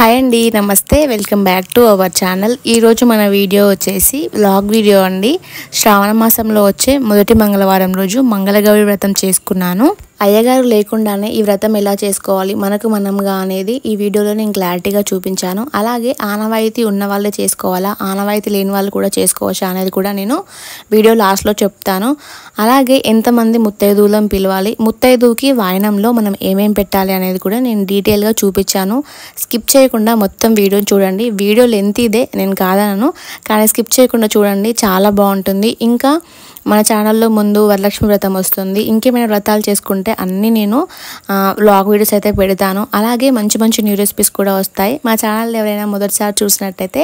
Hi అండి, నమస్తే. Welcome back to our channel. ఈరోజు మన వీడియో వచ్చేసి వ్లాగ్ వీడియో అండి. శ్రావణ మాసంలో వచ్చే మొదటి మంగళవారం రోజు మంగళగౌరి వ్రతం చేసుకున్నాను. అయ్యగారు లేకుండానే ఈ వ్రతం ఎలా చేసుకోవాలి మనకు మనంగా అనేది ఈ వీడియోలో నేను క్లారిటీగా చూపించాను. అలాగే ఆనవాయితీ ఉన్న వాళ్ళే చేసుకోవాలా, ఆనవాయితీ లేని వాళ్ళు కూడా చేసుకోవచ్చా అనేది కూడా నేను వీడియో లాస్ట్లో చెప్తాను. అలాగే ఎంతమంది ముత్తైదువులను పిలవాలి, ముత్తైదువుకి వాయనంలో మనం ఏమేం పెట్టాలి అనేది కూడా నేను డీటెయిల్గా చూపించాను. స్కిప్ చేయకుండా మొత్తం వీడియోని చూడండి. వీడియో లెంత్ ఇదే, నేను కాదనను, కానీ స్కిప్ చేయకుండా చూడండి, చాలా బాగుంటుంది. ఇంకా మన ఛానల్లో ముందు వరలక్ష్మి వ్రతం వస్తుంది. ఇంకేమైనా వ్రతాలు చేసుకుంటే అన్నీ నేను వ్లాగ్ వీడియోస్ అయితే పెడతాను. అలాగే మంచి మంచి న్యూ రెసిపీస్ కూడా వస్తాయి. మా ఛానల్ ఎవరైనా మొదటిసారి చూసినట్టయితే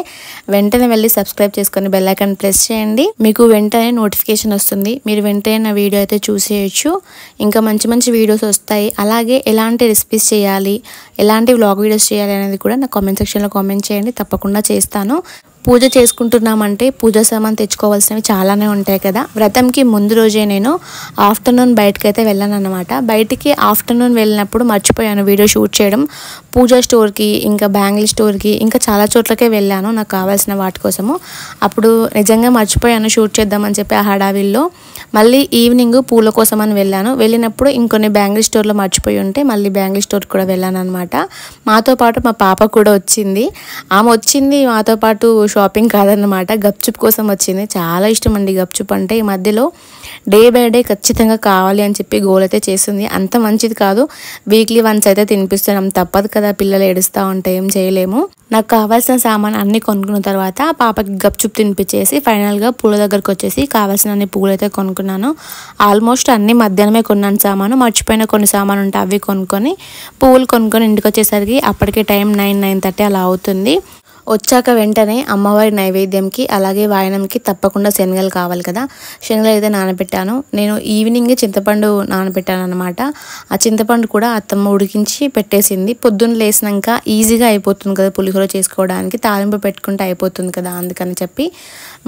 వెంటనే వెళ్ళి సబ్స్క్రైబ్ చేసుకొని బెల్ ఐకాన్ ప్రెస్ చేయండి. మీకు వెంటనే నోటిఫికేషన్ వస్తుంది. మీరు వెంటనే నా వీడియో అయితే చూసేయచ్చు. ఇంకా మంచి మంచి వీడియోస్ వస్తాయి. అలాగే ఎలాంటి రెసిపీస్ చేయాలి, ఎలాంటి వ్లాగ్ వీడియోస్ చేయాలి అనేది కూడా నా కామెంట్ సెక్షన్లో కామెంట్ చేయండి, తప్పకుండా చేస్తాను. పూజ చేసుకుంటున్నామంటే పూజా సామాన్ తెచ్చుకోవాల్సినవి చాలానే ఉంటాయి కదా. వ్రతంకి ముందు రోజే నేను ఆఫ్టర్నూన్ బయటకైతే వెళ్ళాను అనమాట. బయటికి ఆఫ్టర్నూన్ వెళ్ళినప్పుడు మర్చిపోయాను వీడియో షూట్ చేయడం. పూజా స్టోర్కి, ఇంకా బ్యాంగిల్ స్టోర్కి, ఇంకా చాలా చోట్లకే వెళ్ళాను నాకు కావాల్సిన వాటి కోసము. అప్పుడు నిజంగా మర్చిపోయాను షూట్ చేద్దామని చెప్పి ఆ హడావిల్లో. మళ్ళీ ఈవినింగ్ పూల కోసం అని వెళ్ళాను. వెళ్ళినప్పుడు ఇంకొన్ని బ్యాంగిల్ స్టోర్లో మర్చిపోయి ఉంటే మళ్ళీ బ్యాంగిల్ స్టోర్కి కూడా వెళ్ళాను అనమాట. మాతో పాటు మా పాప కూడా వచ్చింది. ఆమె వచ్చింది మాతో పాటు షాపింగ్ కాదన్నమాట, గప్చుప్ కోసం వచ్చింది. చాలా ఇష్టం అండి గప్చుప్ అంటే. ఈ మధ్యలో డే బై డే ఖచ్చితంగా కావాలి అని చెప్పి గోల్ అయితే చేస్తుంది. అంత మంచిది కాదు, వీక్లీ వన్స్ అయితే తినిపిస్తున్నాం, తప్పదు కదా, పిల్లలు ఏడుస్తూ ఉంటే ఏం చేయలేము. నాకు కావాల్సిన సామాన్ అన్నీ కొనుక్కున్న తర్వాత పాపకి గప్చుప్ తినిపించేసి ఫైనల్గా పూల దగ్గరకు వచ్చేసి కావాల్సిన అన్ని పూలు అయితే కొనుక్కున్నాను. ఆల్మోస్ట్ అన్ని మధ్యాహ్నమే కొన్నాను సామాను. మర్చిపోయిన కొన్ని సామాను ఉంటే అవి కొనుక్కొని పువ్వులు కొనుక్కొని ఇంటికి వచ్చేసరికి అప్పటికే టైం 9-9:30 అలా అవుతుంది. వచ్చాక వెంటనే అమ్మవారి నైవేద్యంకి అలాగే వాయనంకి తప్పకుండా శనగలు కావాలి కదా. శనగలు అయితే నానబెట్టాను. నేను ఈవినింగ్ చింతపండు నానబెట్టాను అనమాట. ఆ చింతపండు కూడా అత్తమ్మ ఉడికించి పెట్టేసింది. పొద్దున్న లేసినాక ఈజీగా అయిపోతుంది కదా పులిహోర చేసుకోవడానికి, తాలింపు పెట్టుకుంటే అయిపోతుంది కదా, అందుకని చెప్పి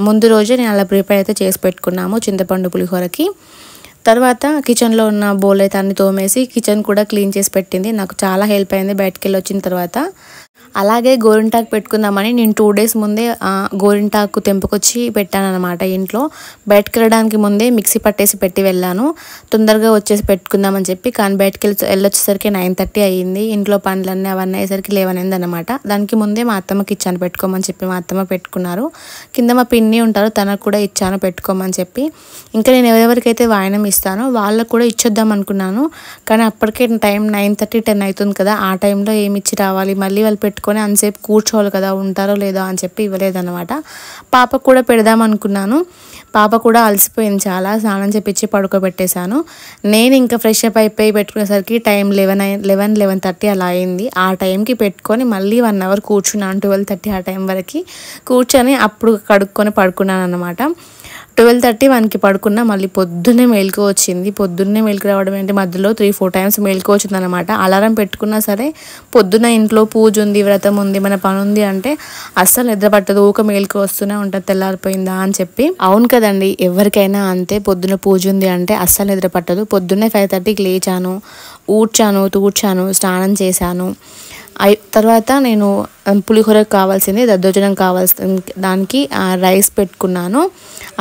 ముందు రోజే నేను అలా ప్రిపేర్ అయితే చేసి పెట్టుకున్నాము చింతపండు పులిహోరకి. తర్వాత కిచెన్లో ఉన్న బౌల్ అయితే అన్ని తోమేసి కిచెన్ కూడా క్లీన్ చేసి పెట్టింది. నాకు చాలా హెల్ప్ అయింది బయటకు వెళ్ళి వచ్చిన తర్వాత. అలాగే గోరింటాకు పెట్టుకుందామని నేను 2 days ముందే గోరింటాకు తెంపుకొచ్చి పెట్టాను అనమాట ఇంట్లో. బయటకు వెళ్ళడానికి ముందే మిక్సీ పట్టేసి పెట్టి వెళ్ళాను, తొందరగా వచ్చేసి పెట్టుకుందామని చెప్పి. కానీ బయటకు వెళ్ళొచ్చేసరికి 9:30 అయ్యింది. ఇంట్లో పనులన్నీ అవన్నీ అయ్యేసరికి 11 అయింది అనమాట. దానికి ముందే మా అత్తమ్మకి ఇచ్చాను పెట్టుకోమని చెప్పి. మా అత్తమ్మ పెట్టుకున్నారు. కింద మా పిన్ని ఉంటారు, తనకు కూడా ఇచ్చాను పెట్టుకోమని చెప్పి. ఇంకా నేను ఎవరెవరికైతే వాయనం ఇస్తానో వాళ్ళకు కూడా ఇచ్చొద్దాం అనుకున్నాను. కానీ అప్పటికే టైం 9:30-10 అవుతుంది కదా. ఆ టైంలో ఏమి ఇచ్చి రావాలి, మళ్ళీ వాళ్ళు పెట్టుకొని అంతసేపు కూర్చోవాలి కదా, ఉంటారో లేదో అని చెప్పి ఇవ్వలేదన్నమాట. పాపకు కూడా పెడదాం అనుకున్నాను. పాప కూడా అలసిపోయింది చాలా, స్నానం చేపించి పడుకోబెట్టేశాను. నేను ఇంకా ఫ్రెష్ అప్ అయిపోయి పెట్టుకునేసరికి టైం 11-11:30 అలా అయింది. ఆ టైంకి పెట్టుకొని మళ్ళీ 1 hour కూర్చున్నాను. 12:30 ఆ టైం వరకు కూర్చొని అప్పుడు కడుక్కొని పడుకున్నాను అనమాట. 12:30-1కి పడుకున్నా. మళ్ళీ పొద్దున్నే మేలుకు వచ్చింది. పొద్దున్నే మేలుకు రావడం ఏంటి, మధ్యలో 3-4 times మేలుకు వచ్చింది అనమాట. అలారం పెట్టుకున్నా సరే పొద్దున్న ఇంట్లో పూజ ఉంది, వ్రతం ఉంది, మన పని ఉంది అంటే అస్సలు నిద్ర పట్టదు. ఊక మేలుకు వస్తూనే ఉంటుంది, తెల్లారిపోయిందా అని చెప్పి. అవును కదండి, ఎవరికైనా అంతే. పొద్దున్న పూజ ఉంది అంటే అస్సలు నిద్ర పట్టదు. పొద్దున్నే 5:30కి లేచాను, ఊడ్చాను, తూడ్చాను, స్నానం చేశాను. తర్వాత నేను పులిహోరకు కావాల్సింది దద్దోజనం కావాల్సిన దానికి రైస్ పెట్టుకున్నాను.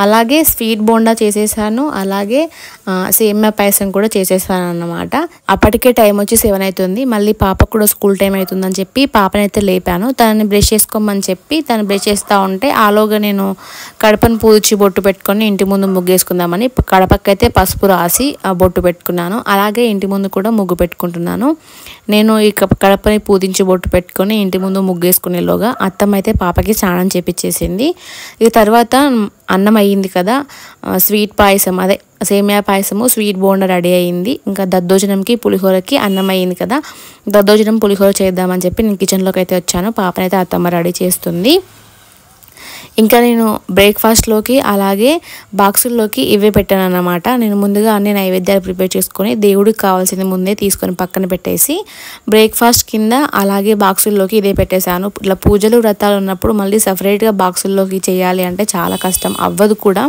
అలాగే స్వీట్ బోండా చేసేసాను. అలాగే సేమియా పాయసం కూడా చేసేసాను అన్నమాట. అప్పటికే టైం వచ్చి 7 అవుతుంది. మళ్ళీ పాపకు కూడా స్కూల్ టైం అవుతుందని చెప్పి పాపనైతే లేపాను. తనని బ్రష్ చేసుకోమని చెప్పి తను బ్రష్ చేస్తూ ఉంటే ఆలోగా నేను కడపను పూడ్చి బొట్టు పెట్టుకొని ఇంటి ముందు ముగ్గేసుకుందామని కడపకైతే పసుపు రాసి బొట్టు పెట్టుకున్నాను. అలాగే ఇంటి ముందు కూడా ముగ్గు పెట్టుకుంటున్నాను. నేను ఈ కడపని పూజించి బొట్టు పెట్టుకొని ఇంటి ముందు ముగ్గేసుకునేలోగా అత్తమ్మ అయితే పాపకి స్నానం చేపించేసింది. ఈ తర్వాత అన్నం అయ్యింది కదా, స్వీట్ పాయసం అదే సేమియా పాయసము, స్వీట్ బోండా రెడీ అయ్యింది. ఇంకా దద్దోజనంకి పులిహోరకి అన్నం అయ్యింది కదా, దద్దోజనం పులిహోర చేద్దామని చెప్పి నేను కిచెన్లోకి అయితే వచ్చాను. పాపనైతే అత్తమ్మ రెడీ చేస్తుంది. ఇంకా నేను బ్రేక్ఫాస్ట్లోకి అలాగే బాక్సుల్లోకి ఇవే పెట్టాను అన్నమాట. నేను ముందుగా అన్ని నైవేద్యాలు ప్రిపేర్ చేసుకొని దేవుడికి కావాల్సింది ముందే తీసుకొని పక్కన పెట్టేసి బ్రేక్ఫాస్ట్ కింద అలాగే బాక్సుల్లోకి ఇదే పెట్టేశాను. ఇట్లా పూజలు వ్రతాలు ఉన్నప్పుడు మళ్ళీ సపరేట్గా బాక్సుల్లోకి చేయాలి అంటే చాలా కష్టం, అవ్వదు కూడా,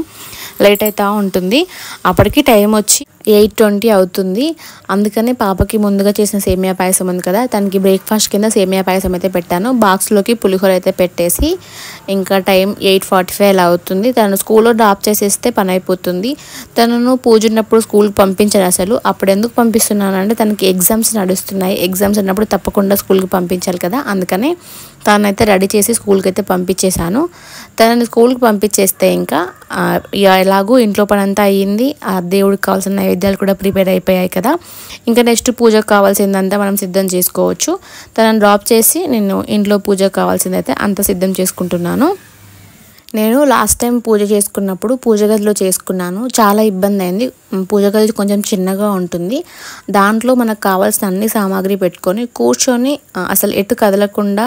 లేట్ అవుతూ ఉంటుంది. అప్పటికి టైం వచ్చి 8:20 అవుతుంది. అందుకని పాపకి ముందుగా చేసిన సేమియా పాయసం ఉంది కదా, తనకి బ్రేక్ఫాస్ట్ కింద సేమియా పాయసం అయితే పెట్టాను. బాక్స్లోకి పులిహోర అయితే పెట్టేసి ఇంకా టైం 8:45 అలా అవుతుంది. తను స్కూల్లో డ్రాప్ చేసేస్తే పని అయిపోతుంది. తనను పూజ ఉన్నప్పుడు స్కూల్కి పంపించారు. అసలు అప్పుడు ఎందుకు పంపిస్తున్నానంటే తనకి ఎగ్జామ్స్ నడుస్తున్నాయి. ఎగ్జామ్స్ ఉన్నప్పుడు తప్పకుండా స్కూల్కి పంపించాలి కదా, అందుకని తనైతే రెడీ చేసి స్కూల్కి అయితే పంపించేశాను. తనని స్కూల్కి పంపించేస్తే ఇంకా ఎలాగూ ఇంట్లో పని అంతా అయ్యింది. ఆ దేవుడికి కావాల్సిన నైవేద్యాలు కూడా ప్రిపేర్ అయిపోయాయి కదా, ఇంకా నెక్స్ట్ పూజకు కావాల్సిందంతా మనం సిద్ధం చేసుకోవచ్చు. తనని డ్రాప్ చేసి నేను ఇంట్లో పూజకు కావాల్సిందైతే అంత సిద్ధం చేసుకుంటున్నాను. నేను లాస్ట్ టైం పూజ చేసుకున్నప్పుడు పూజ గదిలో చేసుకున్నాను. చాలా ఇబ్బంది అయింది. పూజ గది కొంచెం చిన్నగా ఉంటుంది. దాంట్లో మనకు కావాల్సిన అన్ని సామాగ్రి పెట్టుకొని కూర్చొని అసలు ఎటు కదలకుండా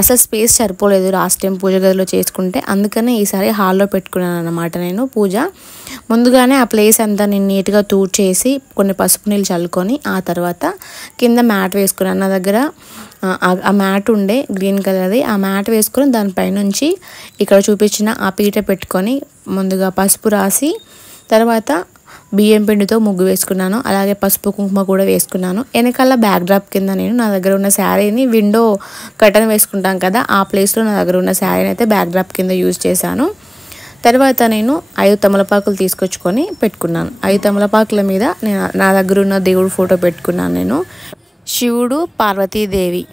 అసలు స్పేస్ సరిపోలేదు లాస్ట్ టైం పూజ గదిలో చేసుకుంటే. అందుకనే ఈసారి హాల్లో పెట్టుకున్నాను అన్నమాట నేను పూజ. ముందుగానే ఆ ప్లేస్ అంతా నేను నీట్గా తూడ్చేసి కొన్ని పసుపు నీళ్ళు చల్లుకొని ఆ తర్వాత కింద మ్యాట్ వేసుకున్నాను. నా దగ్గర ఆ మ్యాట్ ఉండే గ్రీన్ కలర్ది, ఆ మ్యాట్ వేసుకొని దానిపైనుంచి ఇక్కడ చూపించిన ఆ పీట పెట్టుకొని ముందుగా పసుపు రాసి తర్వాత బియ్యం పిండితో ముగ్గు వేసుకున్నాను. అలాగే పసుపు కుంకుమ కూడా వేసుకున్నాను. వెనకాల బ్యాక్ డ్రాప్ కింద నేను నా దగ్గర ఉన్న శారీని విండో కర్టన్ వేసుకుంటాం కదా, ఆ ప్లేస్లో నా దగ్గర ఉన్న శారీని అయితే బ్యాక్ డ్రాప్ కింద యూజ్ చేశాను. తర్వాత నేను 5 తమలపాకులు తీసుకొచ్చుకొని పెట్టుకున్నాను. 5 తమలపాకుల మీద నా దగ్గర ఉన్న దేవుడు ఫోటో పెట్టుకున్నాను. నేను శివుడు పార్వతీదేవి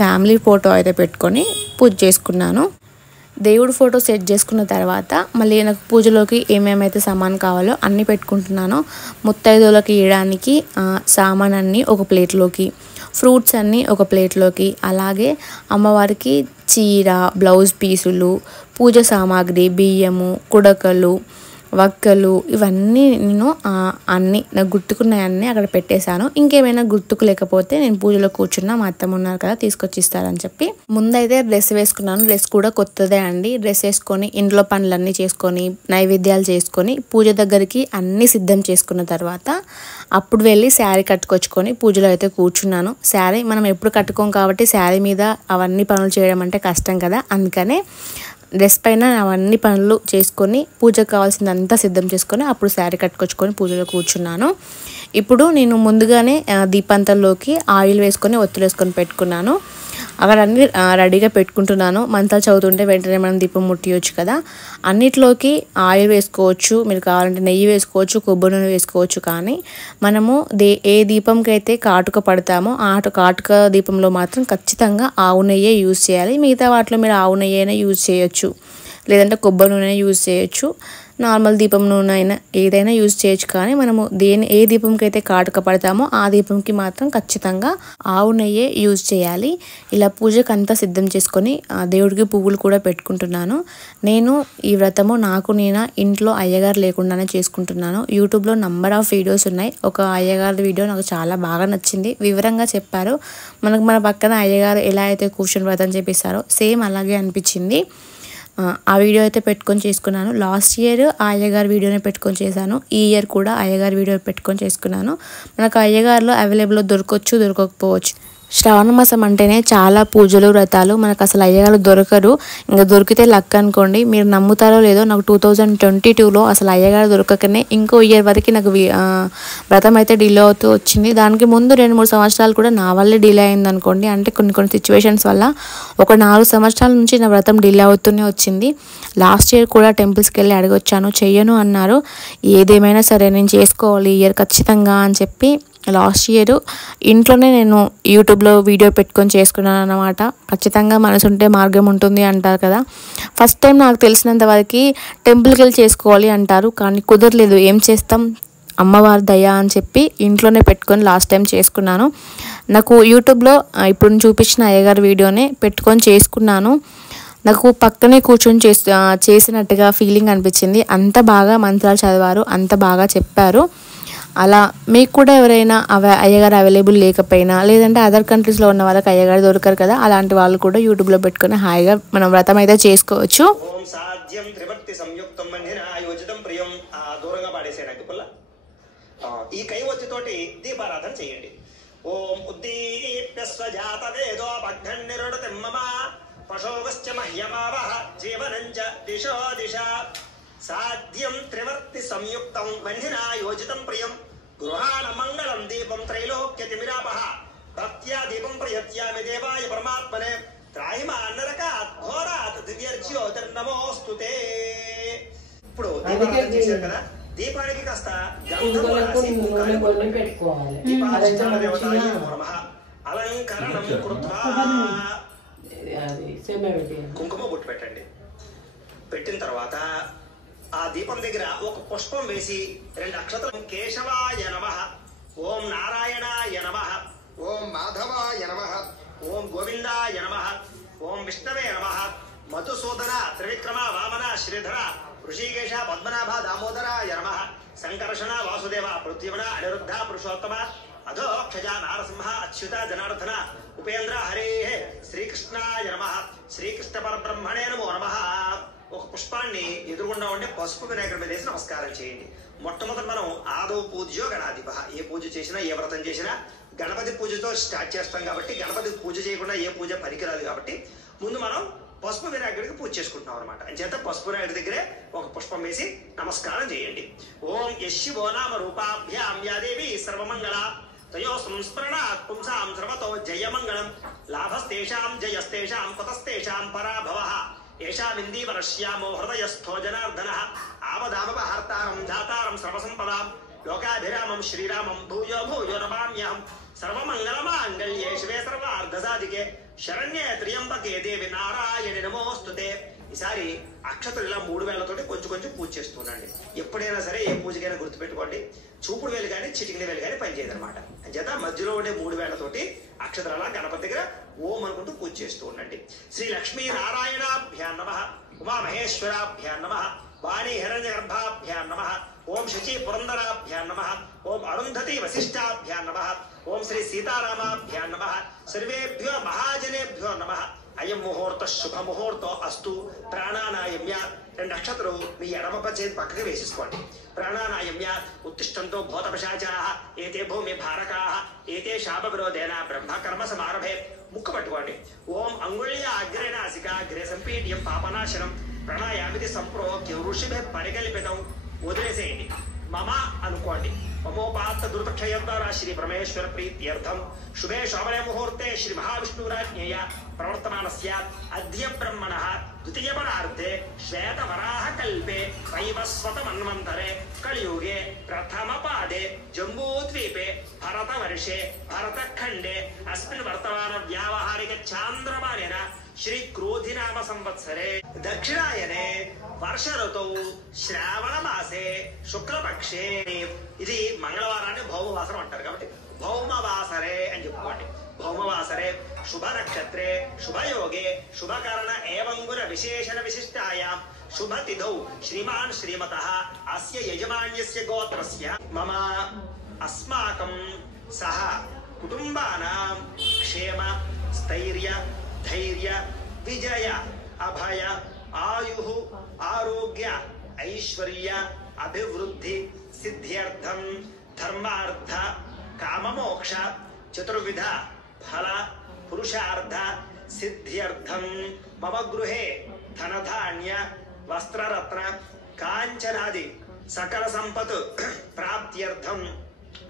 ఫ్యామిలీ ఫోటో అయితే పెట్టుకొని పూజ చేసుకున్నాను. దేవుడు ఫోటో సెట్ చేసుకున్న తర్వాత మళ్ళీ నాకు పూజలోకి ఏమేమైతే సామాన్ కావాలో అన్నీ పెట్టుకుంటున్నాను. ముత్తైదువులకి ఇవ్వడానికి సామాన్ అన్నీ ఒక ప్లేట్లోకి, ఫ్రూట్స్ అన్నీ ఒక ప్లేట్లోకి, అలాగే అమ్మవారికి చీర, బ్లౌజ్ పీసులు, పూజ సామాగ్రి, బియ్యము, కుడకలు, వక్కలు ఇవన్నీ నేను అన్నీ నాకు గుర్తుకున్నాయన్నీ అక్కడ పెట్టేశాను. ఇంకేమైనా గుర్తుకు లేకపోతే నేను పూజలో కూర్చున్నా, మా అత్తమ్మ ఉన్నారు కదా తీసుకొచ్చి ఇస్తారని చెప్పి ముందైతే డ్రెస్ వేసుకున్నాను. డ్రెస్ కూడా కొత్తదే అండి. డ్రెస్ వేసుకొని ఇంట్లో పనులన్నీ చేసుకొని నైవేద్యాలు చేసుకొని పూజ దగ్గరికి అన్నీ సిద్ధం చేసుకున్న తర్వాత అప్పుడు వెళ్ళి శారీ కట్టుకొచ్చుకొని పూజలో అయితే కూర్చున్నాను. శారీ మనం ఎప్పుడు కట్టుకోం కాబట్టి శారీ మీద అవన్నీ పనులు చేయడం అంటే కష్టం కదా, అందుకనే డ్రెస్ పైన అవన్నీ పనులు చేసుకొని పూజకు కావాల్సిందంతా సిద్ధం చేసుకొని అప్పుడు శారీ కట్టుకొచ్చుకొని పూజలో కూర్చున్నాను. ఇప్పుడు నేను ముందుగానే దీపంతంలోకి ఆయిల్ వేసుకొని ఒత్తులు వేసుకొని పెట్టుకున్నాను. అక్కడ అన్నీ రెడీగా పెట్టుకుంటున్నాను. మంత్రాలు చదువుతుంటే వెంటనే మనం దీపం ముట్టియొచ్చు కదా. అన్నిట్లోకి ఆయిల్ వేసుకోవచ్చు, మీరు కావాలంటే నెయ్యి వేసుకోవచ్చు, కొబ్బరి నూనె వేసుకోవచ్చు. కానీ మనము ఏ దీపంకి అయితే కాటుక పడతామో ఆ కాటుక దీపంలో మాత్రం ఖచ్చితంగా ఆవు నెయ్యే యూజ్ చేయాలి. మిగతా వాటిలో మీరు ఆవు నెయ్యి అయినా యూజ్ చేయొచ్చు, లేదంటే కొబ్బరి నూనె యూజ్ చేయొచ్చు, నార్మల్ దీపం నూనె అయినా ఏదైనా యూజ్ చేయొచ్చు. కానీ మనము ఏ దీపంకి అయితే కాటుక పడతామో ఆ దీపంకి మాత్రం ఖచ్చితంగా ఆవు నెయ్యే యూజ్ చేయాలి. ఇలా పూజకు అంతా సిద్ధం చేసుకొని దేవుడికి పువ్వులు కూడా పెట్టుకుంటున్నాను. నేను ఈ వ్రతము నేనా ఇంట్లో అయ్యగారు లేకుండానే చేసుకుంటున్నాను. యూట్యూబ్లో నంబర్ ఆఫ్ వీడియోస్ ఉన్నాయి. ఒక అయ్యగారి వీడియో నాకు చాలా బాగా నచ్చింది. వివరంగా చెప్పారు. మన పక్కన అయ్యగారు ఎలా అయితే కూర్చొని వ్రతం చేపిస్తారో సేమ్ అలాగే అనిపించింది. ఆ వీడియో అయితే పెట్టుకొని చేసుకున్నాను. లాస్ట్ ఇయర్ ఆ అయ్యగారి వీడియోనే పెట్టుకొని చేశాను. ఈ ఇయర్ కూడా అయ్యగారి వీడియో పెట్టుకొని చేసుకున్నాను. మనకు అయ్యగారిలో అవైలబుల్లో దొరకవచ్చు, దొరకకపోవచ్చు. శ్రావణ మాసం అంటేనే చాలా పూజలు వ్రతాలు. మనకు అసలు అయ్యగారు దొరకరు. ఇంకా దొరికితే లక్ అనుకోండి. మీరు నమ్ముతారో లేదో నాకు 2022లో అసలు అయ్యగారు దొరకకనే ఇంకో ఇయర్ వరకు నాకు వ్రతం అయితే డిలే అవుతూ వచ్చింది. దానికి ముందు 2-3 సంవత్సరాలు కూడా నా వల్లే డిలే అయింది అనుకోండి. అంటే కొన్ని సిచ్యువేషన్స్ వల్ల ఒక 4 సంవత్సరాల నుంచి నా వ్రతం డిలే అవుతూనే వచ్చింది. లాస్ట్ ఇయర్ కూడా టెంపుల్స్కి వెళ్ళి అడగొచ్చాను, చెయ్యను అన్నారు. ఏదేమైనా సరే నేను చేసుకోవాలి ఈ ఇయర్ ఖచ్చితంగా అని చెప్పి లాస్ట్ ఇయర్ ఇంట్లోనే నేను యూట్యూబ్లో వీడియో పెట్టుకొని చేసుకున్నాను అన్నమాట. ఖచ్చితంగా మనసు ఉంటే మార్గం ఉంటుంది అంటారు కదా. ఫస్ట్ టైం నాకు తెలిసినంత వరకు టెంపుల్కి వెళ్ళి చేసుకోవాలి అంటారు, కానీ కుదరలేదు. ఏం చేస్తాం, అమ్మవారి దయ అని చెప్పి ఇంట్లోనే పెట్టుకొని లాస్ట్ టైం చేసుకున్నాను. నాకు యూట్యూబ్లో ఇప్పుడు చూపించిన అయ్యగారి వీడియోనే పెట్టుకొని చేసుకున్నాను. నాకు పక్కనే కూర్చొని చేసినట్టుగా ఫీలింగ్ అనిపించింది. అంత బాగా మంత్రాలు చదివారు, అంత బాగా చెప్పారు. అలా మీకు కూడా ఎవరైనా అయ్యగారు అవైలబుల్ లేకపోయినా, లేదంటే అదర్ కంట్రీస్లో ఉన్న వాళ్ళకి అయ్యగారు దొరకరు కదా, అలాంటి వాళ్ళు కూడా యూట్యూబ్లో పెట్టుకొని హాయిగా మనం వ్రతం అయితే చేసుకోవచ్చు. ఈ కైవత్తితోటి దీపారాధన చేయండి. ఓం ఉద్దీప్యస్వజాత వేదో పఘ్నన్నిరుడతిమ్మమ పశోగశ్చ మహ్యమావః జీవనంచ దిశో దిశ సాధ్యం త్రివర్తి సంయుక్తం వన్నినా యోజితం ప్రియం గృహాణ మంగళం దీపం త్రైలోక్యతిమిరాపహ భక్త్యా దీపం ప్రయత్యామి దేవాయ పరమాత్మనే త్రాహిమా నరకాత్ ఘోరాత్ దివ్యర్జ్యోతిర్నమోస్తుతే. ఇప్పుడు దీపారాధన చేశారు కదా, దీపానికి కాస్త గంధం రాసి కుంకుమ పెట్టుకోవాలి. దీపాధిష్టాన దేవతాయ నమః. అలంకరణం కృత్వా కుంకుమ బొట్టు పెట్టండి. పెట్టిన తర్వాత ఆ దీపం దగ్గర ఒక పుష్పం వేసి 2 అక్షతలు కేశవాయ నమః, ఓం నారాయణాయ నమః, ఓం మాధవాయ నమః, ఓం గోవిందాయ నమః, ఓం విష్ణవే నమః, మధుసూదన త్రివిక్రమ వామన శ్రీధర ఋషికేశ పద్మనాభ దామోదరాయ నమః, సంకర్షణ వాసుదేవ పృథ్వీవన అనిరుద్ధ పురుషోత్తమ అధోక్షజ నారసింహ అచ్యుత జనార్దన ఉపేంద్ర హరే శ్రీకృష్ణాయ నమః, శ్రీకృష్ణ పరబ్రహ్మణే నమో నమః. ఒక పుష్పాన్ని ఎదురుగుండా ఉండే పసుపు వినాయకుడి మీద వేసి నమస్కారం చేయండి. మొట్టమొదటి మనం ఆదౌ పూజ్యో గణాధిప, ఏ పూజ చేసినా ఏ వ్రతం చేసినా గణపతి పూజతో స్టార్ట్ చేస్తాం కాబట్టి గణపతి పూజ చేయకుండా ఏ పూజ పనికిరాదు కాబట్టి ముందు మనం పసుపు వినాయకుడికి పూజ చేసుకుంటున్నాం అనమాట. అంచేత పసుపు వినాయకుడి దగ్గరే ఒక పుష్పం వేసి నమస్కారం చేయండి. ఓం యశివో నామ రూపాభ్యాం యా దేవి సర్వమంగళ తయో సంస్మరణాత్ పుంసాం సర్వతో జయమంగళం లాభస్తేషాం జయస్తేషాం కుతస్తేషాం పరాభవః ఏషామిందీవరశ్యామో హృదయస్థో జనార్దనః ఆపదామపహర్తారం ధాతారం సర్వసంపదాం లోకాభిరామం శ్రీరామం భూయో భూయో నమామ్యహం సర్వమంగళమాంగళ్యే శివే సర్వార్ధసాధికే శరణ్యే త్ర్యంబకే దేవి నారాయణి నమోస్తుతే. ఈసారి అక్షతలు ఇలా 3 వేళ్లతోటి కొంచెం కొంచెం పూజ చేస్తుండండి. ఎప్పుడైనా సరే ఏ పూజకైనా గుర్తుపెట్టుకోండి, చూపుడు వేలు కానీ చిటికిన వేలు కానీ పనిచేయదనమాట. అంచేత మధ్యలో ఉండే 3 వేళ్లతోటి అక్షతల గణపతి దగ్గర ఓం అనుకుంటూ పూజ చేస్తూ ఉండండి. శ్రీ లక్ష్మీ నారాయణాభ్యాం నమః, ఉమామహేశ్వరాభ్యాం నమః, వాణి హిరణ్య గర్భాభ్యాం నమః, ఓం శచీ పురందరాభ్యాం నమః, ఓం అరుంధతి వశిష్టాభ్యాం నమః, ఓం శ్రీ సీతారామాభ్యాం నమః. సర్వేభ్యో మహాజనేభ్యో నమః. అయం ముహూర్త శుభ ముహూర్తో అస్తు. ప్రాణానాయమ్య 2 అక్షతలు మీ ఎడమ చేతి పక్కకి వేసేసుకోండి. ప్రాణానాయమ్య ఉత్తిష్టంతో భూతపశాచాః ఏతే భూమి భారకాః ఏతే శాప విరోధేన బ్రహ్మకర్మ సమారభే. ముక్కు పట్టుకోండి. ఓం అంగుళ్య అగ్రే నాసిక అగ్రే సంపీడ్యం పాపనాశనం ప్రణాయామితి సంప్రోక్య ఋషిభే పరికల్పితం. వదిలేసేయండి. మమ అనుకోండి. మమోపాత్త దుర్పక్షయం ద్వారా శ్రీ పరమేశ్వర ప్రీత్యర్థం శుభే శోభనే ముహూర్తే శ్రీ మహావిష్ణురాజ్ఞేయ ప్రవర్తమానస్య అద్య బ్రహ్మణః ద్వితీయపరార్ధే శ్వేతవరాహ కల్పే వైవస్వత మన్వంతరే కలియుగే ప్రథమ పాదే జంబూద్వీపే భరతవర్షే భరతఖండే అస్మిన్ వర్తమాన వ్యావహారిక చాంద్రమానేన శ్రీ క్రోధినామ సంవత్సరే దక్షిణాయనే వర్ష ఋతువు శ్రావణ మాసే శుక్లపక్షే. ఇది మంగళవారాన్ని భౌమవాసరం అంటారు కాబట్టి భౌమవాసరే అని చెప్పుకోండి. భౌమవాసరే శుభ నక్షత్రే శుభయోగే శుభకరణ ఏవంగుర విశేషణ విశిష్టాయాం శుభతిథౌ శ్రీమాన్ శ్రీమతః అస్య యజమాన్యస్య గోత్రస్య మమ అస్మాకం సహ కుటుంబానాం క్షేమ స్థైర్య ధైర్య విజయ అభయ ఆయుః ఆరోగ్య ఐశ్వర్య అభివృద్ధి సిద్ధ్యర్థం ధర్మార్థ కామమోక్ష చతుర్విధ ఫల పురుషార్థ సిద్ధ్యర్థం మమ గృహే ధనధాన్య వస్త్రరత్న కాంచనాది సకల సంపత్ ప్రాప్త్యర్థం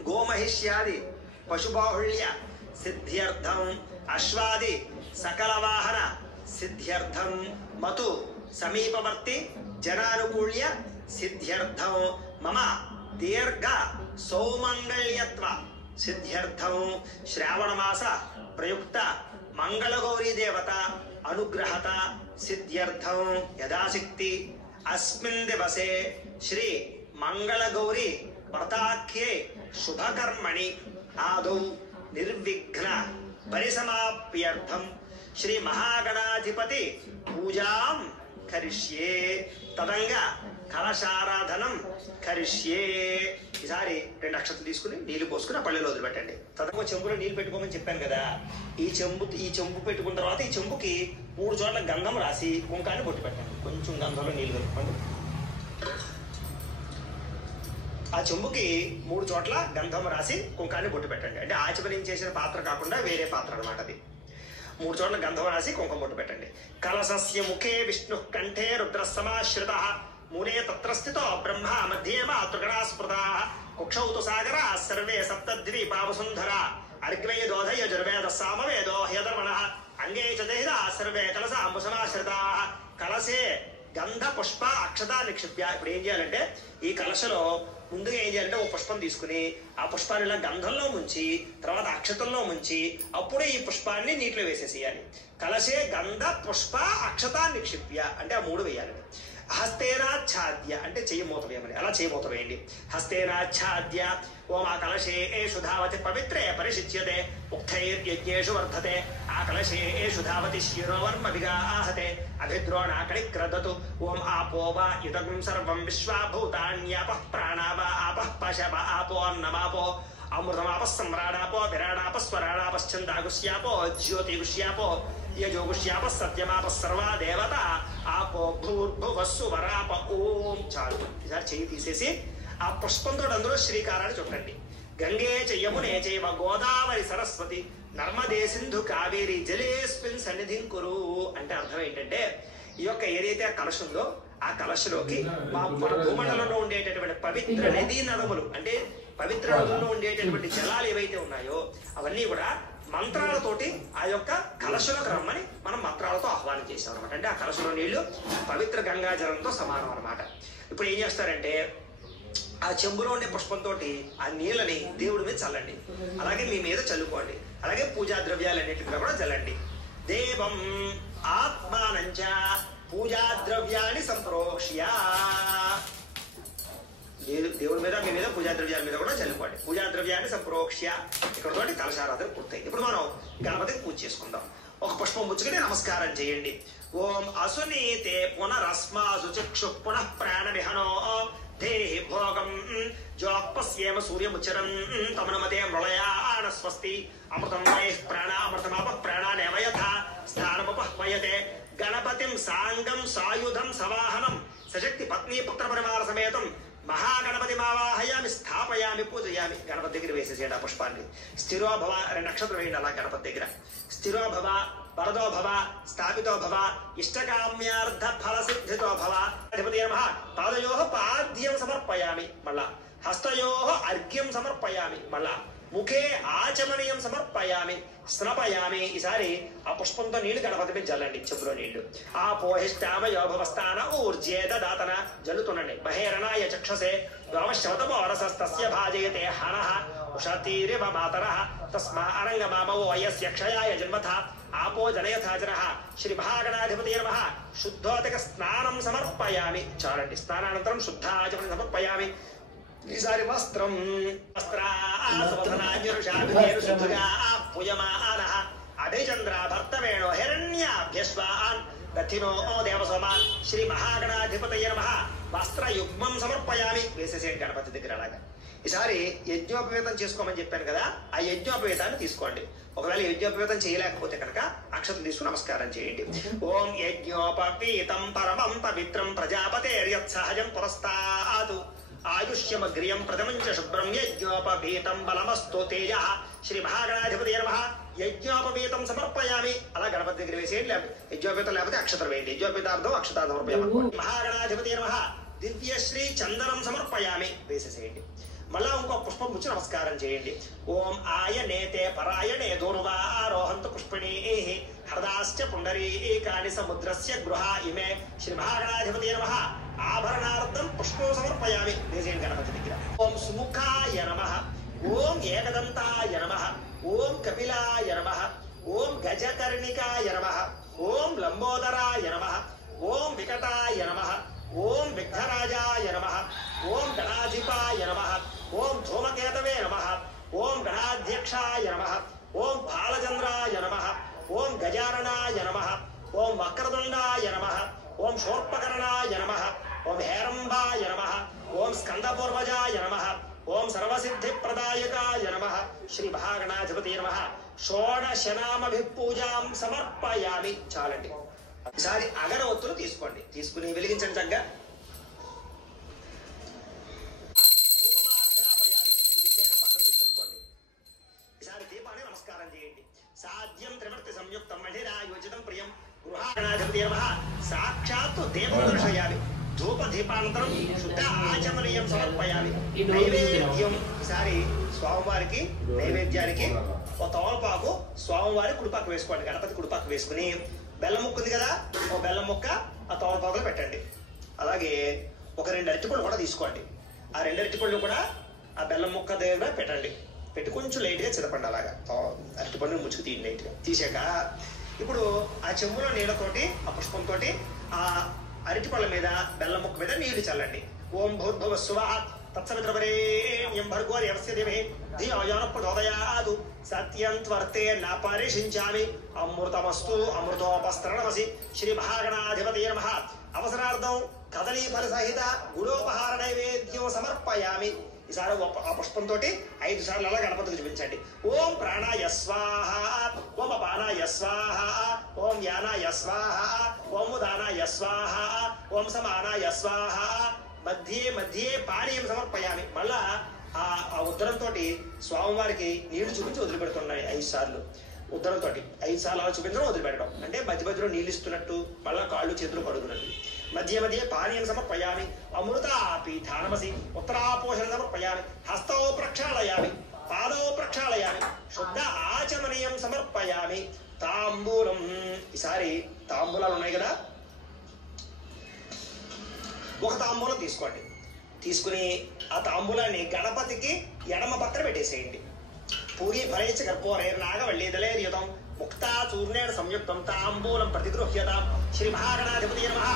గోమహిష్యాది పశుబాహుళ్య సిద్ధ్యర్థం అశ్వాది సకల వాహన సిద్ధ్యర్థం మతు సమీపవర్తి జనానుకూల్య సిద్ధ్యర్థం మమ దీర్ఘ సౌమంగళ్యత్వ సిద్ధ్యర్థం శ్రావణ మాస ప్రయుక్త మంగళగౌరీ దేవత అనుగ్రహత సిద్ధ్యర్థం యథాశక్తి అస్మిన్ దివసే శ్రీ మంగళగౌరీ వ్రతాఖ్యే శుభకర్మణి ఆదౌ నిర్విఘ్న పరిసమాప్యర్థం శ్రీ మహాగణాధిపతి పూజాం కరిష్యే తదంగా కలశారాధనం కరిష్యే. ఈసారి 2 అక్షతలు తీసుకుని నీళ్లు పోసుకుని ఆ పళ్ళెలో వదిలిపెట్టండి. తదంగా చెంబులో నీళ్లు పెట్టుకోమని చెప్పాను కదా, ఈ చెంబు పెట్టుకున్న తర్వాత ఈ చెంబుకి 3 చోట్ల గంధం రాసి కుంకాన్ని బొట్టు పెట్టండి. కొంచెం గంధంలో నీళ్లు కలుపుకోండి. ఆ చెంబుకి 3 చోట్ల గంధం రాసి కుంకాన్ని బొట్టు పెట్టండి. అంటే ఆచమనించేసిన పాత్ర కాకుండా వేరే పాత్ర అనమాట అది. 3 చోట్ల గంధం రాసి కుంకుమ బొట్టు పెట్టండి. కలశస్య ముఖే విష్ణు కంఠే రుద్ర సమాశ్రిత మూలే తత్ర స్థితో బ్రహ్మ మధ్యే మాతృగణా స్మృతాః కుక్షౌ తు సాగరాः సర్వే సప్తద్వీపా వసుంధరా అర్గ్వేదోధ యజుర్వేద సామవేదో హ్యధర్వణః అంగే చ దహితాः సర్వే కలశాంబుసమాశ్రితాः కలశే గంధ పుష్ప అక్షత నిక్షిప్య. ఇప్పుడు ఏం చేయాలంటే ఈ కలశలో ముందుగా ఏం చేయాలంటే ఒక పుష్పం తీసుకుని ఆ పుష్పాన్ని ఇలా గంధంలో ముంచి తర్వాత అక్షతంలో ముంచి అప్పుడే ఈ పుష్పాన్ని నీటిలో వేసేసేయాలి. కలశే గంధ పుష్ప అక్షత నిక్షిప్య అంటే ఆ 3 వేయాలి. హస్తేనాచ్ఛాద్య అంటే చెయ్యి మూత వేయమని, అలా చెయ్యి మూత వేయండి. హస్తేనాచ్ఛాద్య ఓం ఆ కలశే ఏషు ధావతి పవిత్రే పరిశిచ్యతే ఉక్తైర్యజ్ఞేషు వర్ధతే ఆ కలశే ఏషు ధావతి శిరోవర్మభిగా ఆహతే అభిద్రోణాకళిక్రదతు ఓం ఆపో వా ఇదం సర్వం విశ్వాభూతాన్యాపః ప్రాణావా ఆపః పశవ ఆపో అన్నమాపో అమృతమాపः సమ్రాడాపో విరాడాపస్వరాడాపశ్చందాగుష్యాపో జ్యోతిగుష్యాపో యజోగుష్యాపः సత్యమాపः సర్వా దేవత ఆపో భూర్భువస్సు వరాప. ఓం చాలు. ఈసారి చెయ్యి తీసేసి ఆ పుష్పంతో అందులో శ్రీకారాన్ని చుట్టండి. గంగే చ యమునే చైవ గోదావరి సరస్వతి నర్మదే సింధు కావేరి జలేస్మిన్ సన్నిధిం కురు అంటే అర్థం ఏంటంటే ఈ యొక్క ఏదైతే ఆ కలశ ఉందో ఆ కలశలోకి మన భూమండలంలో ఉండేటటువంటి పవిత్ర నదీ నదములు అంటే పవిత్ర నదుల్లో ఉండేటటువంటి జలాలు ఏవైతే ఉన్నాయో అవన్నీ కూడా మంత్రాలతోటి ఆ యొక్క కలశలోకి రమ్మని మనం మంత్రాలతో ఆహ్వానం చేసాం అనమాట. అంటే ఆ కలశలో నీళ్లు పవిత్ర గంగాజలంతో సమానం అనమాట. ఇప్పుడు ఏం చేస్తారంటే ఆ చెంబులో ఉండే పుష్పంతో ఆ నీళ్ళని దేవుడి మీద చల్లండి, అలాగే మీ మీద చల్లుకోండి, అలాగే పూజా ద్రవ్యాలన్నిటి మీద కూడా చల్లండి. దేవం ఆత్మానంచ పూజా ద్రవ్యాన్ని సంప్రోక్ష్య దేవుడి మీద మీ మీద పూజా ద్రవ్యాల మీద కూడా చల్లుకోండి. పూజా ద్రవ్యాన్ని సంప్రోక్ష్య ఇక్కడతోటి కలశారాధన పూర్తయింది. ఇప్పుడు మనం గణపతికి పూజ చేసుకుందాం. ఒక పుష్పం పుచ్చుకుని నమస్కారం చేయండి. ఓం అసునీతే పునరస్మాసు చక్షు పునః ప్రాణ విహనో దేహి భోగం జోక్పస్యేమ సూర్యముచ్చరం తమనమతే మృళయాన స్వస్తి అమృతం వై ప్రాణ అమృతమాప ప్రాణానేవ యథా స్థానముపహ్వయతే గణపతిం సాంగం సాయుధం సవాహనం సశక్తి పత్ని పుత్ర పరివార సమేతం మహాగణపతి మావాహయామి స్థాపయామి పూజయామి. గణపతి దగ్గర వేసేసేయండి ఆ పుష్పాన్ని. స్థిరో భవ 2 నక్షత్రం వేయండి అలా గణపతి దగ్గర. స్థిరో భవ వరదో భవ స్థాపితో భవ ఇష్టకామ్యార్థ ఫల సిద్ధితో భవ. అధిపతి నమః పాదయోః పాద్యం సమర్పయామి మళ్ళా. హస్తయోః అర్ఘ్యం సమర్పయామి మళ్ళా. ముఖే ఆచమనీయం సమర్పయామి స్నపయామి. ఈసారి ఆ పుష్పంతో నీళ్లు గణపతి మీద జల్లండి. చెప్పులో నీళ్లు. ఆ పోహిష్టామయోభవస్థాన ఊర్జేత దాతన జల్లుతుండండి. మహేరణాయ చక్షసే ద్వామశ్రవతమోరసస్తస్య భాజయతే హనః ఉషతీరివ మాతరః తస్మా అరంగమామో వయస్య క్షయాయ జన్మథ ఆపో జనయథా జనః శ్రీ మహాగణాధిపతయే నమః. శుద్ధోదక స్నానం సమర్పయామి. చాలండి. స్నానానంతరం శుద్ధాచమనం సమర్పయామి. ఈసారి వస్త్రం వస్త్రాభిషాభిషుద్ధుగా అభిచంద్ర భర్తవేణో హిరణ్యాభ్యస్వాన్ దక్షిణో దేవసోమాన్ శ్రీ మహాగణాధిపతయే నమః. వస్త్రయుగ్మం సమర్పయామి. వేసేసేయండి గణపతి దగ్గర అలాగా. ఈసారి యజ్ఞోపవేతం చేసుకోమని చెప్పాను కదా, ఆ యజ్ఞోపవేతాన్ని తీసుకోండి. ఒకవేళ యజ్ఞోపవేతం చేయలేకపోతే కనుక అక్షతలు తీసుకుని నమస్కారం చేయండి. ఓం యజ్ఞోపవీతం పరమం పవిత్రం ప్రజాపతేర్యత్సహజం పురస్తాతు ఆయుష్యమగ్రియం ప్రథమంచ శుభ్రం యజ్ఞోపవీతం బలమస్తు తేజ శ్రీ మహాగణాధిపతయే నమః. యజ్ఞోపవీతం సమర్పయామి. అలా గణపతి దగ్గర వేసేయండి. యజ్ఞోపవీతం లేకపోతే అక్షతలు వేయండి. యజ్ఞోపవీతార్థం అక్షతార్థం సమర్పయామి. మహాగణాధిపతయే నమః. దివ్యశ్రీ చందనం సమర్పయామి. వేసేసేయండి. మళ్ళా ఇంకో పుష్పం ముచ్చి నమస్కారం చేయండి. ఓం ఆయనేతే పరాయణే దూర్వారోహంతు పుష్పిణీః హృదాశ్చ పుండరీకాని సముద్రస్య గృహా ఇమే శ్రీ మహాగణాధిపతయే నమః. ఆభరణార్థం పుష్పం సమర్పయామి. వేసేయండి గణపతి దగ్గర. ఓం సుముఖాయ నమః. ఓం ఏకదంతాయ నమః. ఓం కపిలాయ నమః. ఓం గజకర్ణికాయ నమః. ఓం లంబోదరాయ నమః. ఓం వికటాయ నమః. ఓం విఘ్నరాజాయ నమః. ఓం గణాధిపాయ నమః. ఓం ధూమకేతవే నమః. ఓం గణాధ్యక్షాయ నమః. ఓం బాలచంద్రాయ నమః. ఓం గజాననాయ నమః. ఓం వక్రతుండాయ నమః. ఓం శూర్పకర్ణాయ నమః. ఓం హేరంబాయ నమః. ఓం స్కందపూర్వజాయ నమః. ఓం సర్వసిద్ధిప్రదాయకాయ నమః. శ్రీ మహాగణాధిపతయే నమః. షోడశనామభిపూజాం సమర్పయామి. చాలండి. ఈసారి అగరవత్తులు తీసుకోండి. తీసుకుని వెలిగించండి చక్కగా. ఈసారి దీపాన్ని నమస్కారం చేయండి. సాధ్యం త్రివర్తి సంయుక్తం మహిరాయోజితం ప్రియం గృహాగణాధిపతయే నమః. సాక్షాత్తు దీపం దర్శయామి. ధూప దీపానంతరం శుద్ధ ఆచమనీయం సమర్పయామి. నైవేద్యం ఈసారి స్వామివారికి నైవేద్యానికి ఒక తమలపాకు స్వామివారి కుడిపాకు వేసుకోండి. గణపతి కుడిపాకు వేసుకుని బెల్లం ముక్క ఉంది కదా, ఒక బెల్లం ముక్క ఆ తమలపాకులో పెట్టండి. అలాగే ఒక 2 అరటిపళ్ళు కూడా తీసుకోండి. ఆ 2 అరటిపళ్ళు కూడా ఆ బెల్లం ముక్క దగ్గర పెట్టండి. పెట్టి కొంచెం లైట్గా చిదపండి. అలాగా అరటిపండు ముచ్చుకు తీయండి. లైట్గా తీసాక ఇప్పుడు ఆ చెంబులో నీళ్ళతోటి ఆ పుష్పంతో ఆ అరటిపళ్ళ మీద బెల్లం ముక్క మీద నీళ్లు చల్లండి. ఓం భూర్భువ స్వః తత్సవితుర్వరేణ్యం భర్గో దేవస్య ధీమహి ధియో యో నః ప్రచోదయాత్ సత్యం త్వర్తే నాపరిషించామి అమృతమస్తు అమృతోపస్తరణమసి. శ్రీ మహాగణాధిపతయే నమః. అవసరార్థం కదలీ ఫల సహిత గుడోపహార నైవేద్యం సమర్పయామి. ఈసారి ఆ పుష్పంతో 5 సార్లు అలా గణపతికి చూపించండి. ఓం ప్రాణాయ స్వాహ, ఓం అపానాయ స్వాహ, ఓం యానాయ స్వాహ, ఓం ఉదానాయ స్వాహ, ఓం సమానాయ స్వాహ. మధ్యే మధ్యే పానీయం సమర్పయామి. మళ్ళా ఆ ఉత్తరంతో స్వామివారికి నీళ్లు చూపించి వదిలిపెడుతున్నాయి 5 సార్లు. ఉత్తరంతో 5 సార్లు అలా చూపించడం వదిలిపెట్టడం అంటే మధ్య మధ్యలో నీళ్ళు ఇస్తున్నట్టు, మళ్ళా కాళ్ళు చేతులు కడుగునట్టు. మధ్య మధ్య పానీయం సమర్పయామి. అమృతాపీఠానమసి ఉత్తరాపోషణ సమర్పయామి. హస్తో ప్రక్షాళయామి, పాదో ప్రక్షాళయామి. శుద్ధ ఆచమనీయం సమర్పయామి. తాంబూలం ఈసారి తాంబూలాలు ఉన్నాయి కదా, ఒక తాంబూలం తీసుకోండి. తీసుకుని ఆ తాంబూలాన్ని గణపతికి ఎడమ పక్కన పెట్టేసేయండి. పూరి ఫలైచ కర్పూరే నాగవల్లీదలేర్యుతం ముక్తా చూర్ణేన సంయుక్తం తాంబూలం ప్రతిగృహ్యతాం. శ్రీ మహాగణాధిపతయే నమః.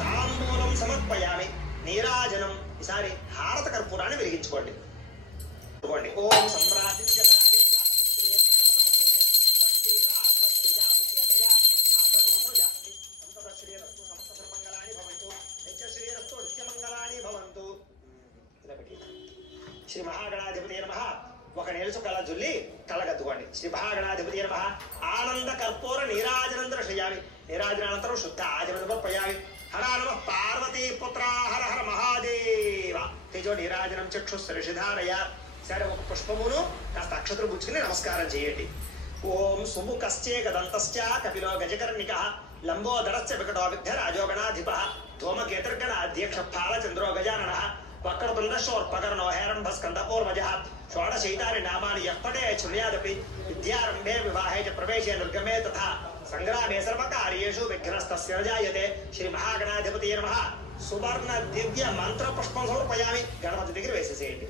తాంబూలం సమర్పయామి. నీరాజనం ఈసారి హారత కర్పూరాన్ని వెలిగించుకోండి. ఓం సమ్రాజిత్య శ్రీ మహాగణాధిపతయే నమః. ఒక నీళ్ళ కళ జుల్లి కళ్ళగద్దుకోండి. శ్రీ మహాగణాధిపతయే నమః. ఆనంద కర్పూర నీరాజనం దర్శయామి. నీరాజనానంతరం శుద్ధ ఆచమనం సమర్పయామి. హర నమః పార్వతీ పుత్ర హర హర మహాదేవ. తేజో నీరాజనం చక్షుస్సరిషిధారయ. సరే ఒక పుష్పమును కాస్త అక్షతలు పుచ్చుకుని నమస్కారం చేయండి. ఓం సుముఖశ్చే గదంతశ్చ కపిలో గజకర్ణికః లంబోదరశ్చ వికటో విఘ్నరాజో గణాధిపః ధూమకేతుర్గణ అధ్యక్ష ఫాలచంద్రో గజాననః వక్రతుండశోర్పకర్ణో హేరంభస్కందపూర్వజః షోడశైతాని నామాని యఃపటే శృణ్యాదపి విద్యారంభే వివాహే చ ప్రవేశే నిర్గమే తథా సంగ్రామే సర్వకార్యేషు విఘ్నస్తస్య జాయతే. శ్రీ మహాగణాధిపతయే నమః. సువర్ణ దివ్య మంత్ర పుష్పం సమర్పయామి. గణపతి దగ్గర వేసేసేయండి.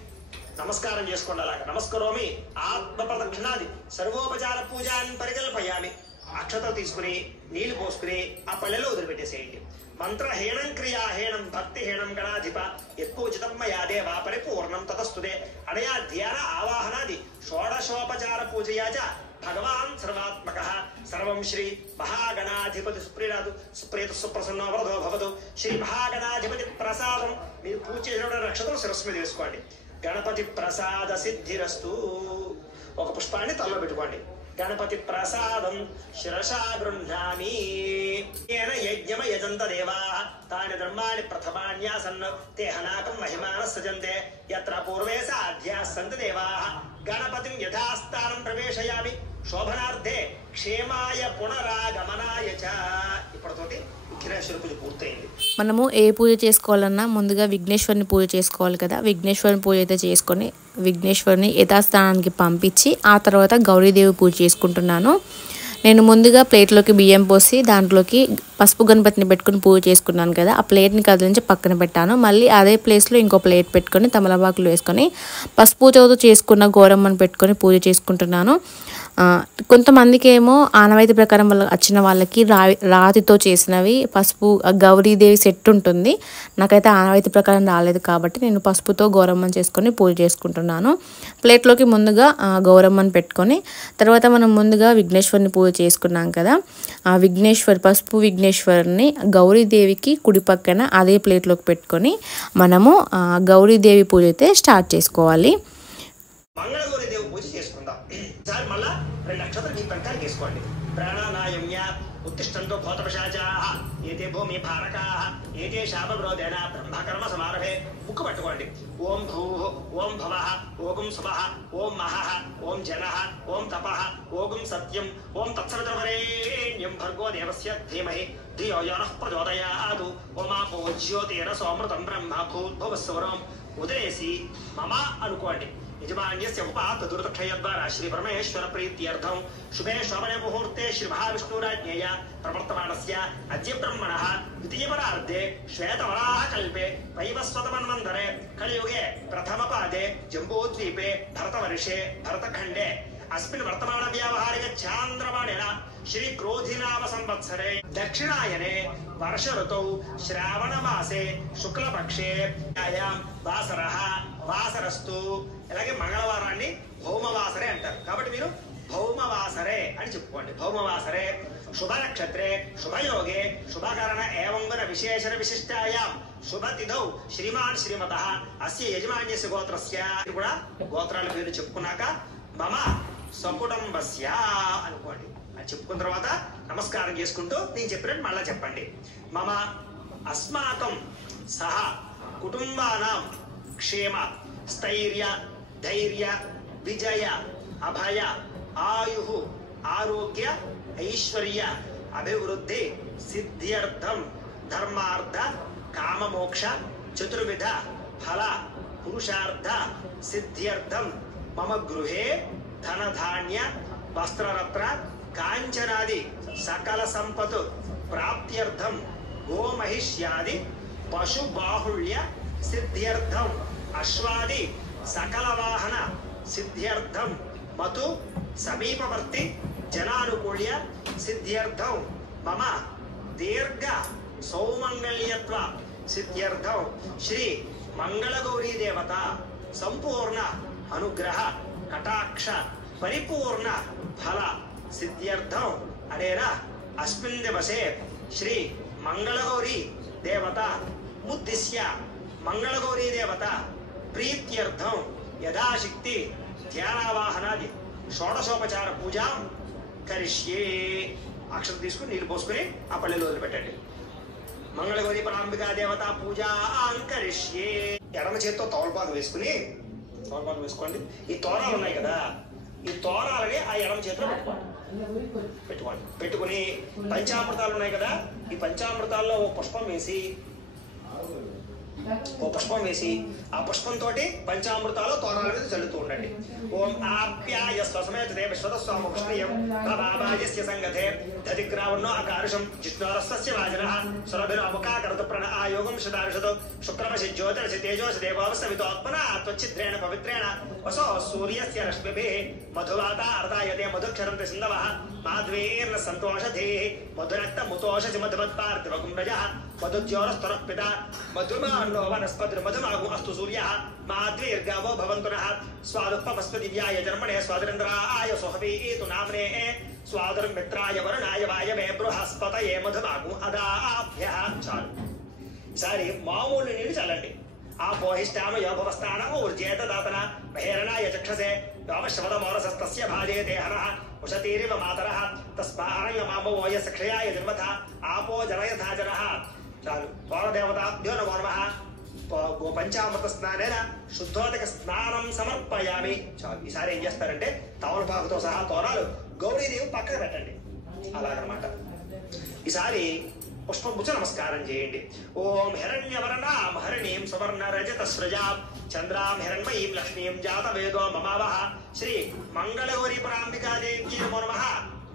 నమస్కారం చేసుకోండి. అలాగా నమస్కరోమి. ఆత్మ ప్రదక్షిణాది సర్వోపచార పూజాన్ని పరికల్పయామి. అక్షతలు తీసుకుని నీళ్లు పోసుకుని ఆ పల్లెలో వదిలిపెట్టేసేయండి. మంత్రహీనం క్రియాహీనం భక్తిహీనం గణాధిప యత్పూజితం మయా దేవా పరిపూర్ణం తతస్తుతే. అనయా ధ్యాన ఆవాహనాది షోడశోపచార పూజయా చ భగవాన్ సర్వాత్మకః. సర్వం శ్రీ మహాగణాధిపతి సుప్రీత సుప్రసన్నో వరదో భవతు. శ్రీ మహాగణాధిపతి ప్రసాదం మీరు పూజ చేసిన నక్షత్రం శిరస్సు మీద వేసుకోండి. గణపతి ప్రసాద సిద్ధిరస్తు. ఒక పుష్పాన్ని తలలో పెట్టుకోండి. గణపతి ప్రసాదం శిరసా గృహ్ణామి. యజ్ఞమ యజంత దేవా తాని ధర్మాణి ప్రథమాన్యాసన్ తే హనాకం మహిమాన సజంతే. యత్ర పూర్వే సాధ్యా సంతి దేవా గణపతిం యథాస్థానం ప్రవేశయామి. శోభనార్థే క్షేమాయ పునరాగమనాయ చ. ఇప్పటితోటి విఘ్నేశ్వర పూజ పూర్తయింది. మనము ఏ పూజ చేసుకోవాలన్నా ముందుగా విఘ్నేశ్వరుని పూజ చేసుకోవాలి కదా. విఘ్నేశ్వరుని పూజ అయితే చేసుకొని విఘ్నేశ్వరుని యథాస్థానానికి పంపించి ఆ తర్వాత గౌరీదేవి పూజ చేసుకుంటున్నాను. నేను ముందుగా ప్లేట్లోకి బియ్యం పోసి దాంట్లోకి పసుపు గణపతిని పెట్టుకుని పూజ చేసుకున్నాను కదా. ఆ ప్లేట్ని కదిలించి పక్కన పెట్టాను. మళ్ళీ అదే ప్లేస్లో ఇంకో ప్లేట్ పెట్టుకొని తమలపాకులు వేసుకొని పసుపుతో చేసుకున్న గౌరమ్మను పెట్టుకొని పూజ చేసుకుంటున్నాను. కొంతమందికి ఏమో ఆనవాయితీ ప్రకారం వచ్చిన వాళ్ళకి రాతితో చేసినవి పసుపు గౌరీదేవి సెట్ ఉంటుంది. నాకైతే ఆనవాయితీ ప్రకారం రాలేదు కాబట్టి నేను పసుపుతో గౌరమ్మను చేసుకొని పూజ చేసుకుంటున్నాను. ప్లేట్లోకి ముందుగా గౌరమ్మను పెట్టుకొని తర్వాత మనం ముందుగా విఘ్నేశ్వరుని పూజ చేసుకున్నాం కదా. ఆ పసుపు విఘ్నేశ్వరుని గౌరీదేవికి కుడి పక్కన అదే ప్లేట్లోకి పెట్టుకొని మనము గౌరీదేవి పూజ అయితే స్టార్ట్ చేసుకోవాలి. మంగళగౌరీదేవి పూజ చేసుకుందాం. ఈసారి మళ్ళా 2 అక్షతలు మీ కంకానికి వేసుకోండి. ప్రాణానాయమ్య उत्तिष्ठन्तु भूतपिशाचाः एते भूमिभारकाः एते शापविरोधेन ब्रह्मकर्म समारभे मुख पट्टुकोंडि ओम भूः ओम भवः ओम सुवः ओम महः ओम जनः ओम तपः ओम सत्यम् ओम तत्सवितुर्वरेण्यं भर्गो देवस्य धीमहि धियो यो नः प्रचोदयात् ओमापो ज्योतिरसोऽमृतं ब्रह्म भूर्भुवस्सुवरम् उदयसि मम अनुकोंडि यजमान्यस्य उपात्तदुर्दक्षयद्वारा श्री परमेश्वर प्रीत्यर्थं शुभे शोभने मुहूर्ते श्री महाविष्णुराज्ञया प्रवर्तमानस्य अद्य ब्रह्मणः द्वितीयपरार्धे श्वेतवराहकल्पे वैवस्वतमन्वन्तरे कलियुगे प्रथमपादे जम्बूद्वीपे भरतवर्षे भरतखण्डे अस्मिन् वर्तमान व्यावहारिक चान्द्रमाणेन श्री क्रोधिनाम संवत्सरे दक्षिणायने वर्ष ऋतौ श्रावण मासे शुक्लपक्षे वासरः వాసరస్తు అలాగే మంగళవారాన్ని భౌమవాసరే అంటారు కాబట్టి మీరు భౌమవాసరే అని చెప్పుకోండి భౌమవాసరే శుభ నక్షత్రే శుభయోగే శుభకరణ ఏవంగన విశేషణ విశిష్టాయాం శుభతిథౌ శ్రీమాన్ శ్రీమతః అస్య యజమాన్యస్య గోత్రస్య కూడా గోత్రాల పేరు చెప్పుకున్నాక మమ సకుటుంబస్య అనుకోండి అది చెప్పుకున్న తర్వాత నమస్కారం చేసుకుంటూ నేను చెప్పినట్టు మళ్ళా చెప్పండి మమ అస్మాకం సహ కుటుంబానాం क्षेम स्थैर्य धैर्य विजय अभय आयुः आरोग्य ऐश्वर्य अभिवृद्धि सिद्ध्यर्थं धर्मार्थ काममोक्ष चतुर्विध फल पुरुषार्थ सिद्ध्यर्थं मम गृहे धनधान्य वस्त्ररत्न कांचनादि सकल संपत् प्राप्त्यर्थं गोमहिष्यादि पशुबाहुल्य सिद्ध्यर्थं अश्वादि सकल वाहन सिद्ध्यर्थं मधु समीपवर्ती जनानुकूल्य सिद्ध्यर्थं मम दीर्घ सौमंगल्यत्व सिद्ध्यर्थं श्री मंगलगौरी देवता संपूर्ण अनुग्रह कटाक्ष परिपूर्ण फल सिद्ध्यर्थं अनेन अस्मिन् दिवसे श्री मंगलगौरी देवता उद्दिश्य मंगलगौरी देवता प्रीत्यर्थं यथाशक्ति ध्यानावाहनादि షోడశోపచార పూజ కరిష్యే అక్షత తీసుకుని నీళ్ళు పోసుకుని ఆ పల్లెలో వదిలిపెట్టండి మంగళగౌరి పరాంబికా దేవత పూజ కరిష్యే ఎడమ చేత్తో తోలపాకు వేసుకోండి ఈ తోరాలు ఉన్నాయి కదా ఈ తోరాలని ఆ ఎడమ చేతిలో పెట్టుకుని పంచామృతాలు ఉన్నాయి కదా ఈ పంచామృతాల్లో ఓ పుష్పం వేసి ఆ పుష్పంతో పంచామృతాలు తోరాల మీద చల్లుతూ ఉండండి ఓం ఆప్యాయ స్వసమేత దేవ శ్వతస్వామ కృష్ణీయం ప్రభావాయస్య సంగతే దధిగ్రావణో అకారుషం జిష్ణోరస్య వాజనః సురభిరముఖాకరత ప్రణః ఆయోగం శతారుషతో శుక్రమసి జ్యోతిరసి తేజోసి దేవావసవితోత్మన త్వచ్చిద్రేణ పవిత్రేణ వసో సూర్యస్య రశ్మిభిః మధువాత అర్ధాయతే మధుక్షరంతి సింధవః మాధ్వేర్న సంతోషధేః మధురక్త ముతోషసి మధుమత్పార్థివకుం రజః మధుజ్యోరస్తరః పితా మధుమాన్నో వనస్పతిర్ మధుమాగు అస్తు సూర్యః మాధ్వేర్గావో భవంతు నః స్వాదుపస్పదివ్యాయ జన్మనే స్వాదరేంద్రాయ సుహవీతు నామ్నే స్వాదర్మిత్రాయ వరుణాయ వాయమే బృహస్పతయే మధుమాగు అదాభ్యః చాలు ఈసారి మామూలు నీళ్ళు చల్లండి ఆపోహిష్టామ యోభవస్థాన ఊర్జేత దాతన మహేరణాయ చక్షసే వ్యోమశ్రవతమోరసస్తస్య భాజయతే హనః ఉషతీరివ మాతరః తస్మారంగమామవోయ సక్షయాయ నిర్మథ ఆపో జనయథా జనః చాలు పౌరదేవతాభ్యో నమో నమః పంచామృత స్నానేన శుద్ధోదక స్నానం సమర్పయామి చాలు ఈసారి ఏం చేస్తారంటే తమలపాకుతో సహా తోరాలు గౌరీదేవి పక్కన పెట్టండి అలాగనమాట ఈసారి పుష్పముచ్చ నమస్కారం చేయండి ఓం హిరణ్యవర్ణాం హరిణీం సువర్ణ రజత సృజాం చంద్రాం హిరణ్మయీం లక్ష్మీం జాత వేదో మమావహ శ్రీ మంగళగౌరీ పరాంబికాదేవ్యై నమో నమః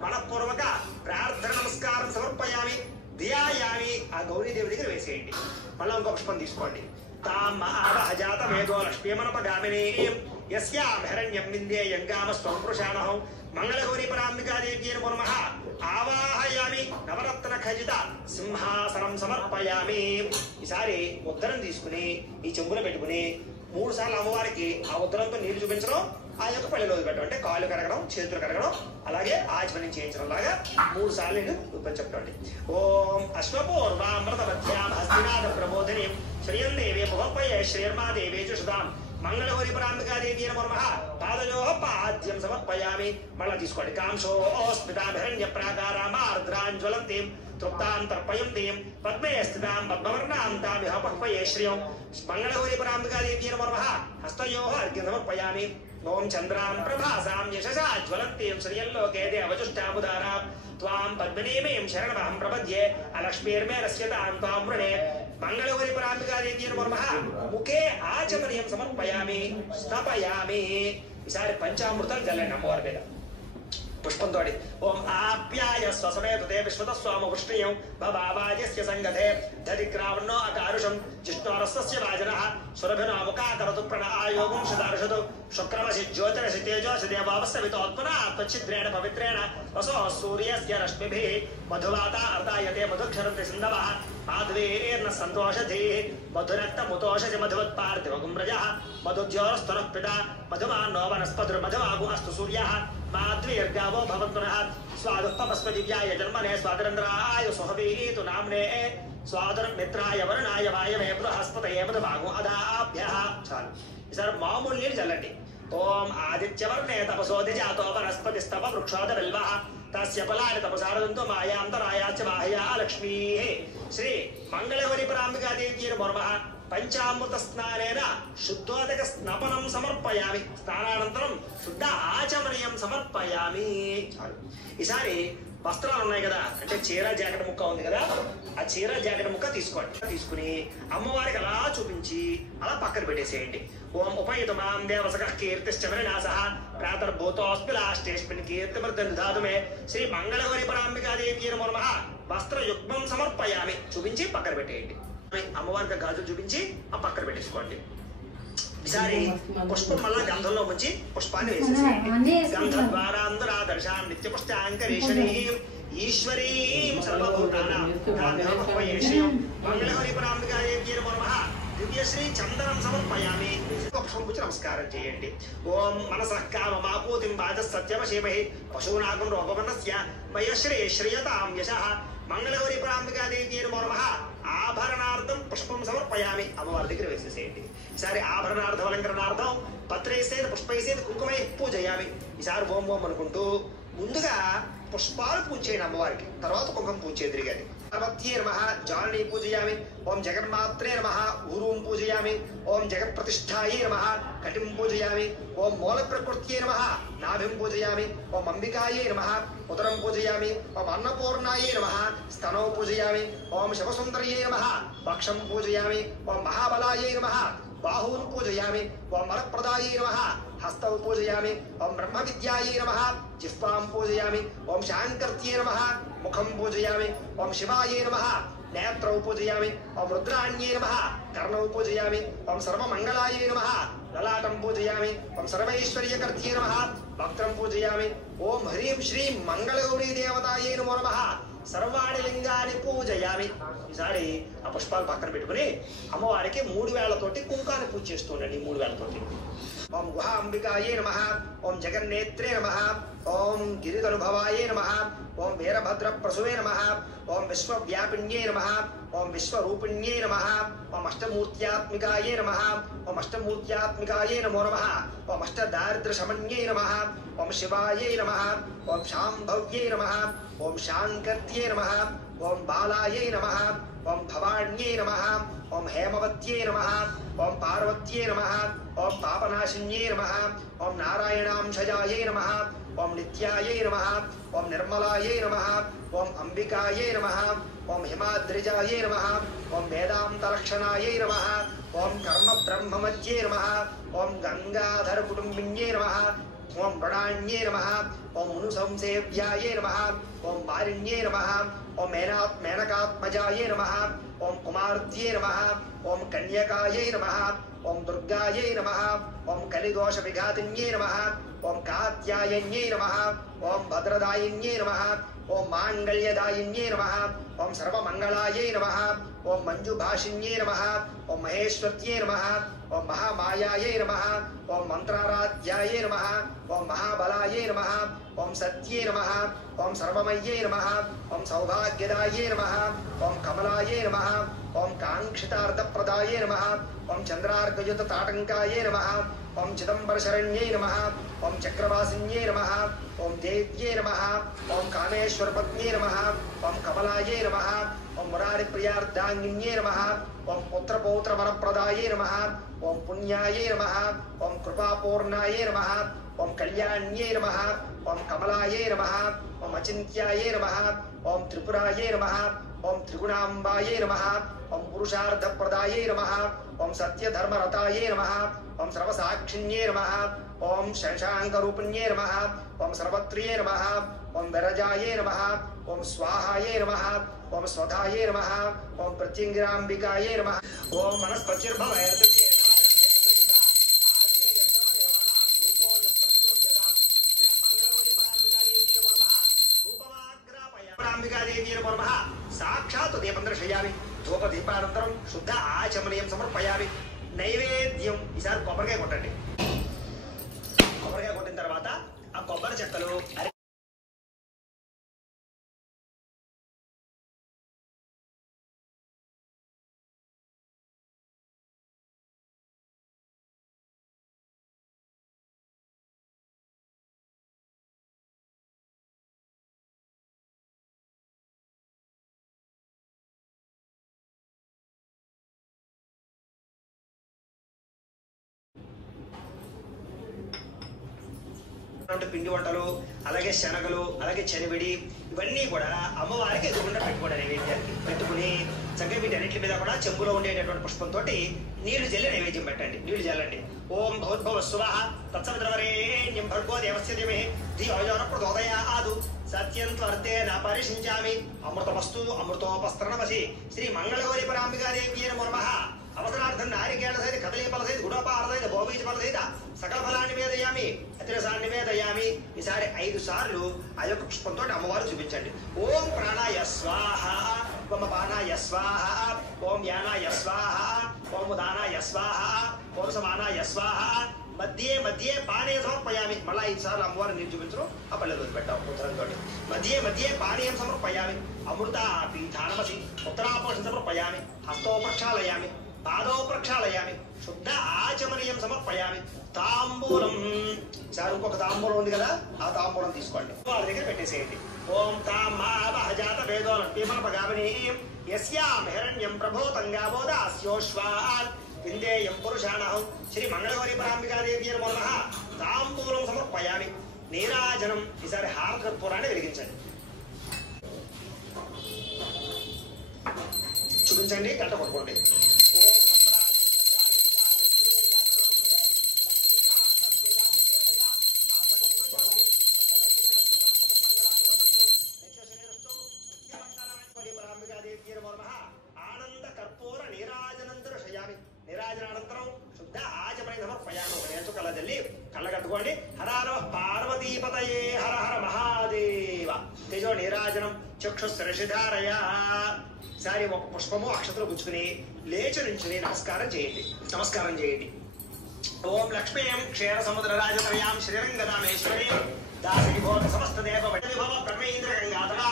మనఃపూర్వక ప్రార్థన నమస్కారం సమర్పయామి ధ్యాయామి ఆ గౌరీదేవి దగ్గర వేసేయండి మళ్ళీ ఇంకో పుష్పం తీసుకోండి తాం మహావహ జాత వేదో లక్ష్మీమనపగామినీం యస్యాం హిరణ్యం విందేయం గామస్వం పురుషాణః మంగళగౌరీ పరాంబికాదేవ్యై నమో నమః ఆవాహయామి నవరత్న ఖజిత సింహాసనం సమర్పయామి ఈసారి ఉత్తరం తీసుకుని ఈ చెంబులో పెట్టుకుని 3 సార్లు అమ్మవారికి ఆ ఉత్తరంతో నీళ్లు చూపించడం ఆ యొక్క పళ్ళెలో పెట్టడం అంటే కాళ్ళు కడగడం చేతులు కడగడం అలాగే ఆచమనం చేయించడం లాగా 3 సార్లు నేను చెప్పండి ఓం అశ్వపూర్వామృతవత్యాం హస్తినాథ ప్రబోధినీం శ్రీయం దేవే ముహపయే శ్రీర్మా దేవే చుషదాం మంగళగౌరి పరాంబికాదేవి నమో నమః పాదయోః పాద్యం సమర్పయామి. మళ్ళా తీసుకోండి. కాంశో స్మితాభిరణ్య ప్రాకారామార్ద్రాంజ్వలంతీం తృప్తాం తర్పయంతీం పద్మే స్థితాం పద్మవర్ణాం తామిహ పహ్వయే శ్రియం. మంగళగౌరి పరాంబికాదేవి నమో నమః హస్తయోః అర్ఘ్యం సమర్పయామి. ఓం చంద్రాం ప్రభాసాం యశసా జ్వలంతీం శ్రియల్లోకే దేవజుష్టాముదారాం త్వాం పద్మినీమీం శరణమహం ప్రపద్యే అలక్ష్మీర్మే రస్యతాం త్వాం వృణే. మంగళగౌరి పరాంబికాదేవి నమో నమః ముఖే ఆచమనీయం సమర్పయామి స్థాపయామి. ఈసారి పంచామృతం జల్లండి అమ్మవారి మీద పుష్పంతో. ఓం ఆప్యాయ స్వసమేతుతే విశ్వతస్వామ వృష్ణీయం భవావాజస్య సంగతే దధిగ్రావణో అకారుషం జిష్ణోరస్య వాజనః సురభినాముకాకరతు ప్రణః ఆయోగం శతారుషతు శుక్రమసి జ్యోతిరసి తేజోసి దేవావస్య వితోత్మనా త్వచ్చిద్రేణ పవిత్రేణ వసో సూర్యస్య రశ్మిభిః మధువాతా అర్దాయతే మధుక్షరంతి సింధవః మాధవీర్న సంతోషధీః మధురక్తముతోషసి మధువత్పార్థివగుం రజః మధుజ్యోరస్తునః పితా మధుమాన్నో వనస్పతిర్మధుమాగు అస్తు సూర్యః మాధ్వీర్గావో భవంతునః స్వాదుఃపమస్మదివ్యాయ జన్మనే స్వాదరంధ్రాయ సుహవీతు నామ్నే స్వాదరమిత్రాయ వరుణాయ వాయవే బృహస్పతయే మధుమాగు అదాభ్యః. చాలు. ఈసారి మామూలు నీళ్ళు చల్లండి. ఓం ఆదిత్యవర్ణే తపసోది జాతో వనస్పతిస్తవ వృక్షోద బిల్వః తస్య ఫలాని తపసారదంతో మాయాంతరాయాచ మాహయా లక్ష్మీః. శ్రీ మంగళగౌరి పరాంబికాదేవి నమో నమః పంచామృత స్నానేన శుద్ధోదక స్నపనం సమర్పయామి. స్నానానంతరం శుద్ధ ఆచమనీయం సమర్పయామి. చాలు. ఈసారి వస్త్రాలు ఉన్నాయి కదా, అంటే చీర జాకెట్ ముక్క ఉంది కదా, ఆ చీర జాకెట్ ముక్క తీసుకోండి. తీసుకుని అమ్మవారికి అలా చూపించి అలా పక్కన పెట్టేసేయండి. ఓం ఉపయుతమాం దేవసకః కీర్తిశ్చమరినాసః ప్రాతర్భూతోస్మి లాష్టేస్మిన్ కీర్తిమృతం దాదు మే. శ్రీ మంగళగౌరి పరాంబికాదేవి నమో నమః వస్త్రయుగ్మం సమర్పయామి. చూపించి పక్కన పెట్టేయండి. అమ్మవారికి గాజులు చూపించి ఆ పక్కన పెట్టేసుకోండి. ఈసారి పుష్పం మళ్ళా గంధంలో ముంచి పుష్పాన్ని వేసేసేయండి. గంధ ద్వారాంధరా దర్శాం నిత్య పుష్టాంకరేషణీం ఈశ్వరీం సర్వభూతానాం తామిహం మంగళగౌరి పరాంబికాదేవి నమో నమః దివ్యశ్రీ చందనం సమర్పయామి. పుష్పం పుచ్చి నమస్కారం చేయండి. ఓం మనసః కామమాపూతిం వాచః సత్యమశీమహి పశూనాగం రూపవర్ణస్య మయశ్రీ శ్రియతాం యశః. మంగళగౌరి పరాంబికాదేవి నమో నమః ఆభరణార్థం పుష్పం సమర్పయామి. అమ్మవారి దగ్గర వేసేసేయండి. ఈసారి ఆభరణార్థం అలంకరణార్థం పత్రైసేన పుష్పైసేన కుంకుమై పూజయామి. ఈసారి ఓం ఓం అనుకుంటూ ముందుగా పుష్పాలు పూజ చేయండి అమ్మవారికి, తర్వాత కుంకుమ పూజ చేద్దరిగాని. పార్వత్యే నమః జాననీ పూజయామి. ఓం జగన్మాత్రే నమః ఊరూం పూజయామి. ఓం జగత్ప్రతిష్ఠాయే నమః కటిం పూజయామి. ఓం మూల ప్రకృత్యే నమః నాభిం పూజయామి. ఓం అంబికాయే నమః ఉదరం పూజయామి. ఓం అన్నపూర్ణాయే నమః స్తనౌ పూజయామి. ఓం శివసుందర్యే నమః వక్షం పూజయామి. ఓం మహాబలాయే నమః బాహూన్ పూజయామి. ఓం వరప్రదాయే నమః హస్తౌ పూజయామి. ఓం బ్రహ్మ విద్యాయే నమః జిహ్వాం పూజయామి. ఓం శాంకర్త్యే నమః ముఖం పూజయామి. ఓం శివాయే నమః నేత్రౌ పూజయామి. ఓం రుద్రాణ్యే నమః కర్ణౌ పూజయామి. ఓం సర్వమంగళాయే నమః లలాటం పూజయామి. ఓం సర్వైశ్వర్యకర్త్యే నమః వక్త్రం పూజయామి. ఓం హ్రీం శ్రీం మంగళగౌరీ దేవతాయే నమో నమః సర్వాణి లింగాన్ని పూజయామి. ఈసారి ఆ పుష్పాలు పక్కన పెట్టుకుని అమ్మవారికి 3 వేళ్లతోటి కుంకాన్ని పూజ చేస్తూ ఉండండి. 3 వేళ్లతోటి. ఓం గుహాంబికాయే నమః. ఓం జగన్నేత్రే నమః. ఓం గిరితనుభవాయే నమః. ఓం వీరభద్ర ప్రసువే నమః. ఓం విశ్వవ్యాపిన్యే నమః. ఓం విశ్వరూపిణ్యే నమః. ఓం అష్టమూర్త్యాత్మికాయే నమః. ఓం అష్టమూర్త్యాత్మికాయే నమో నమః. ఓం అష్టదారిద్ర్యశమన్యే నమః. ఓం శివాయే నమః. ఓం శాంభవ్యే నమః. ఓం శాంకర్త్యే నమః. ఓం బాలాయే నమః. ఓం భవాణ్యే నమః. ఓం హేమవత్యే నమః. ఓం పార్వత్యే నమః. ఓం పాపనాశిన్యే నమః. ఓం నారాయణాంశజాయే నమః. ఓం నిత్యాయే నమః. ఓం నిర్మలాయే నమః. ఓం అంబికాయే నమః. ఓం హిమాద్రిజాయే నమః. ఓం వేదాంతలక్షణాయే నమః. ఓం కర్మ బ్రహ్మమధ్యే నమః. ఓం గంగాధర కుటుంబిన్యే నమః. ఓం మృణాన్యే నమః. ఓం మునుసంసేవ్యాయే నమః. ఓం వారిణ్యే నమః. ఓం మేనకాత్మజాయే నమః. ఓం కుమార్త్యే నమః. ఓం కన్యకాయే నమః. ఓం దుర్గాయే నమః. ఓం కలిదోష విఘాతిన్యే నమః. ఓం కాత్యాయన్యే నమః. ఓం భద్రదాయిన్యే నమః. ఓం మాంగళ్యదాయిన్యే నమః ఓం సర్వమంగళాయై నమః ఓం మంజుభాషిన్యే నమః ఓం మహేశ్వర్యే నమః ఓం మహామాయాయై నమః ఓం మంత్రారాధ్యాయై నమః ఓం మహాబలాయై నమః ఓం సత్యే నమః ఓం సర్వమయ్యై నమః ఓం సౌభాగ్యదాయై నమః ఓం కమలాయై నమః ఓం కాంక్షితార్థప్రదాయై నమః ఓం చంద్రార్కయుత తాటంకాయై నమః ఓం చిదంబరశరణ్యై నమః ఓం చక్రవాసిన్యై నమః ఓం దేవ్యై నమః ఓం కామేశ్వరపత్న్యై నమః ఓం కమలాయై నమః ఓం మురారిప్రియార్ధాంగిన్యై నమః ఓం పుత్రపౌత్రవరప్రదాయై నమః ఓం పుణ్యాయై నమః ఓం కృపాపూర్ణాయై నమః ఓం కళ్యాణ్యై నమః ఓం కమలాయై నమః ఓం అచింత్యాయై నమః ఓం త్రిపురాయై నమః ఓం త్రిగుణాంబాయై నమః ఓం పురుషార్థప్రదాయై నమః ఓం సత్యధర్మరతాయై నమః ఓం సర్వసాక్షిణ్యై నమః ఓం శశాంకరూపిణ్యై నమః ఓం సర్వత్రియై నమః ఓం విరజాయై నమః ఓం స్వాహాయై నమః ఓం స్వధాయై నమః ఓం ప్రత్యంగిరాంబికాయై నమః ఓం మనస్పత్యుర్భవైర్దతే సాక్షాత్ దీపం దర్శయామి ధూపదీపానంతరం శుద్ధ ఆచమనీయం సమర్పయామి నైవేద్యం ఈసారి కొబ్బరికాయ కొట్టండి కొబ్బరికాయ కొట్టిన తర్వాత ఆ కొబ్బరి చెక్కలు పిండి వంటలు అలాగే శనగలు అలాగే చనివిడి ఇవన్నీ కూడా అమ్మవారికి ఎదురుగుండా పెట్టుకోండి నైవేద్యానికి పెట్టుకుని చక్కగా వీటన్నిటి మీద కూడా చెంబులో ఉండేటటువంటి పుష్పంతో నీళ్లు జల్లి నైవేద్యం పెట్టండి నీళ్లు జల్లండి ఓం భౌద్భవ స్వః తత్సవితృవరేణ్యం భర్గో దేవస్య ధీమహి ధియో యో నః ప్రచోదయాత్ సత్యం త్వర్తేన పరిశించామి అమృతమస్తు అమృతోపస్తరణమసి శ్రీ మంగళగౌరీ పరాంబికాదేవ్యై నమః అవసరార్థం నారికేళ సహిత కదలీఫల సహిత గుడోపార సహిత భోబీజ ఫల సహిత సకల ఫలాన్ని నివేదయామి అతిరసాన్ని నివేదయామి ఈసారి 5 సార్లు ఆ యొక్క పుష్పంతో అమ్మవారు చూపించండి ఓం ప్రాణాయ స్వాహ ఓం అపానాయ స్వాహ ఓం యానాయ స్వాహ ఓం ఉదానాయ స్వాహ ఓం సమానాయ స్వాహ మధ్యే మధ్యే పానీయం సమర్పయామి మళ్ళా 5 సార్లు అమ్మవారిని నీరు చూపించడం ఆ పల్లెలు పెట్టాం ఉత్తరంతో మధ్యే మధ్యే పానీయం సమర్పయామి అమృత పీఠానమసి ఉత్తరాపోషం సమర్పయామి హస్తో ప్రక్షాళయామి పాదో ప్రక్షాళయామి శుద్ధ ఆచమనీయం సమర్పయామి తాంబూలం సార్ ఇంకొక తాంబూలం ఉంది కదా ఆ తాంబూలం తీసుకోండి వాళ్ళ దగ్గర పెట్టేసేయండి ఓం తామావహజాత వేదోలం పీపలపగామిని యస్యాం హిరణ్యం ప్రభూతంగాబోదాస్యోశ్వాన్ విందేయం పురుషాణహం శ్రీ మంగళగౌరీ పరాంబికాదేవ్యై నమః తాంబూలం సమర్పయామి నీరాజనం ఈసారి హారతి కర్పూరాన్ని వెలిగించండి చూపించండి గంట కొట్టుకోండి ఆనంద కర్పూర నీరాజనంతర శయామి నీరాజనానంతరం శుద్ధ ఆచమనీయం సమర్పయామి నేర్చు కళ్ళజల్లి కళ్ళ కట్టుకోండి హర నమః పార్వతీపతయే హర హర మహాదేవ తేజో నీరాజనం చక్షుశ్రషిధారయ సారి ఒక పుష్పము అక్షతలు గుచ్చుకుని లేచి నుంచుని నమస్కారం చేయండి ఓం లక్ష్మీం క్షీర సముద్ర రాజతరయాం శ్రీరంగదామేశ్వరీం దాసవిభోత సమస్త దేవ విభవ బ్రహ్మేంద్ర గంగాధరా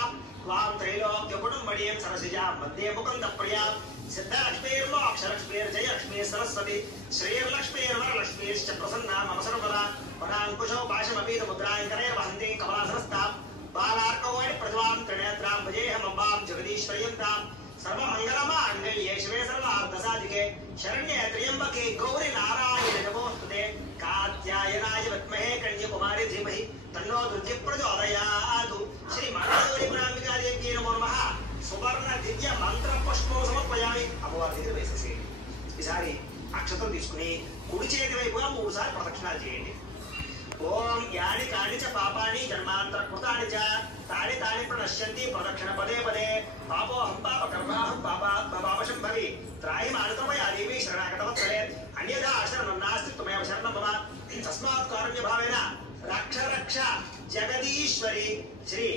వాం త్రైలోక్య కుటుంబణీయం సరసిజాం వందే ముకుంద ప్రియాం సిద్ధలక్ష్మీర్లో అక్షరక్ష్మీర్ జయలక్ష్మీ సరస్వతి శ్రీర్లక్ష్మీర్వరలక్ష్మీశ్చ ప్రసన్నా మమ సర్వదా వరాంకుశో పాశమపీత ముద్రాంకరే వహంతి కమలాసనస్తాం బాలార్కవోని ప్రజవాం త్రినేత్రాం భజేహమంబాం జగదీశ్వరయంతాం సర్వమంగళమాంగళ్యే శివే సర్వార్థసాధికే శరణ్యే త్ర్యంబకే గౌరి నారాయణ నమోస్తుతే కాత్యాయనాయ విద్మహే కన్యాకుమారి ధీమహి తన్నో దుర్జి ప్రచోదయాత్ శ్రీ మంగళగౌరీ పరాంబికాదేవ్యై నమః సువర్ణ దివ్య మంత్ర పుష్పం సమర్పయామి అమ్మవారి దగ్గర వేసేసేయండి ఈసారి అక్షతలు తీసుకుని కుడి చేతి వైపుగా 3 సార్లు ప్రదక్షిణాలు చేయండి ఓం యాని కాని చ పాపాని జన్మాంతర కృతాని చ తాని తాని ప్రణశ్యంతి ప్రదక్షిణ పదే పదే పాపోహం పాపకర్మాహం పాపాపశం భవి త్రాయి మానతమయా దేవి శరణాగతవత్సలే అన్యథా శరణం నాస్తి త్వమేవ శరణం మమ తస్మాత్ కారుణ్య భావేన రక్ష రక్ష జగదీశ్వరి శ్రీ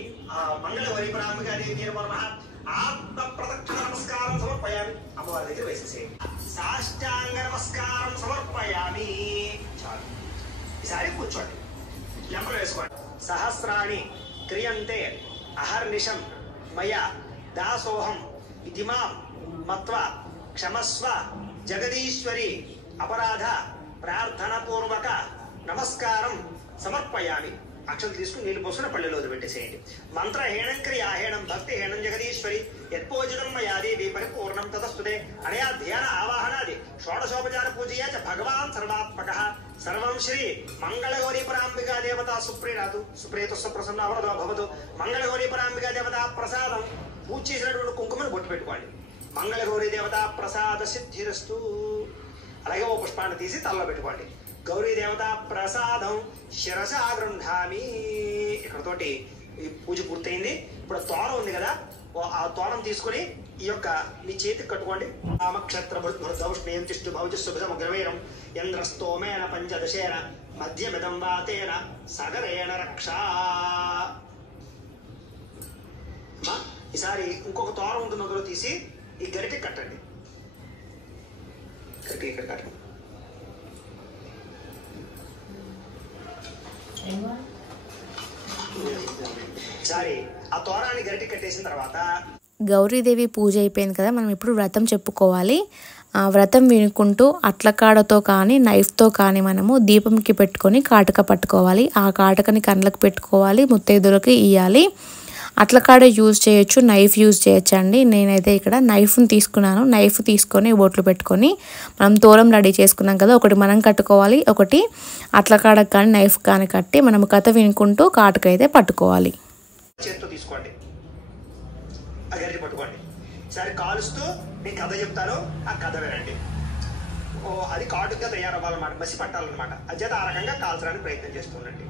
మంగళగౌరి పరాంబికాదేవి నమః ఆత్మ ప్రదక్షిణ నమస్కారం సమర్పయామి. అమ్మవారి దగ్గర వేసేసేయండి. సాష్టాంగ నమస్కారం సమర్పయామి. చాలు. ఈసారి కూర్చోండి, లెంపలు వేసుకోండి. సహస్రాణి క్రియంతే అహర్నిశం మయా దాసోహం ఇతి మాం మత్వా క్షమస్వ జగదీశ్వరి అపరాధ ప్రార్థన పూర్వక నమస్కారం సమర్పయామి. అక్షరం తీసుకుని నీళ్ళు పోసుకుని పళ్ళెలో వదిలిపెట్టేసేయండి. మంత్రహీనం క్రియాహీనం భక్తిహీనం జగదీశ్వరి యత్పూజితం మయాదేవి పరిపూర్ణం తదస్తుతే అనయా ధ్యాన ఆవాహనాది షోడశోపచార పూజయా చ భగవాన్ సర్వాత్మకః సర్వం శ్రీ మంగళగౌరీ పరాంబికా దేవతా సుప్రీణాతు సుప్రీతస్వ ప్రసన్న వరదో భవతు. మంగళగౌరీ పరాంబికా దేవతా ప్రసాదం పూజ చేసినటువంటి కుంకుమను బొట్టు పెట్టుకోండి. మంగళగౌరీ దేవతా ప్రసాద సిద్ధిరస్తు. అలాగే ఓ పుష్పాన్ని తీసి తలలో పెట్టుకోండి. గౌరీ దేవత ప్రసాదం శిరస గృహామి. ఇక్కడతోటి ఈ పూజ పూర్తయింది. ఇప్పుడు తోరం ఉంది కదా, ఆ తోరం తీసుకుని ఈ యొక్క మీ చేతికి కట్టుకోండి. రామక్షత్ర భృతౌష్ణేయం తిష్టు భవజస్సుభుజమగ్రవేరం ఇంద్రస్తోమేన పంచదశేన మధ్యమిదం వాతేన సగరేణ రక్షా. ఈసారి ఇంకొక తోరం ఉంటుంది, అందులో తీసి ఈ గరిటె కట్టండి. గరిటె ఇక్కడ కట్టండి. సారీ, ఆ తోరాన్ని గరిటె కట్టేసిన తర్వాత గౌరీదేవి పూజ అయిపోయింది కదా, మనం ఇప్పుడు వ్రతం చెప్పుకోవాలి. ఆ వ్రతం వినుకుంటూ అట్లకాడతో కానీ నైఫ్తో కానీ మనము దీపంకి పెట్టుకొని కాటక పట్టుకోవాలి. ఆ కాటకని కళ్ళకు పెట్టుకోవాలి, ముత్తైదులకి ఇవ్వాలి. అట్లకాడ యూజ్ చేయొచ్చు, నైఫ్ యూజ్ చేయొచ్చు అండి. నేనైతే ఇక్కడ నైఫ్ని తీసుకున్నాను. నైఫ్ తీసుకొని బొట్లు పెట్టుకొని మనం తోరం రెడీ చేసుకున్నాం కదా, ఒకటి మనం కట్టుకోవాలి, ఒకటి అట్లకాడకు కానీ నైఫ్ కానీ కట్టి మనం కథ వినుకుంటూ కాటకైతే పట్టుకోవాలి. చేత్తో తీసుకోండి, ఆ గరిటె పట్టుకోండి. సరే కాలుస్తూ నేను కథ చెప్తాను, ఆ కథ వినండి. అది కాటుగా తయారవ్వాలన్నమాట, మసి పట్టాలన్నమాట. అచేత ఆ రకంగా కాల్చడానికి ప్రయత్నం చేస్తుండండి.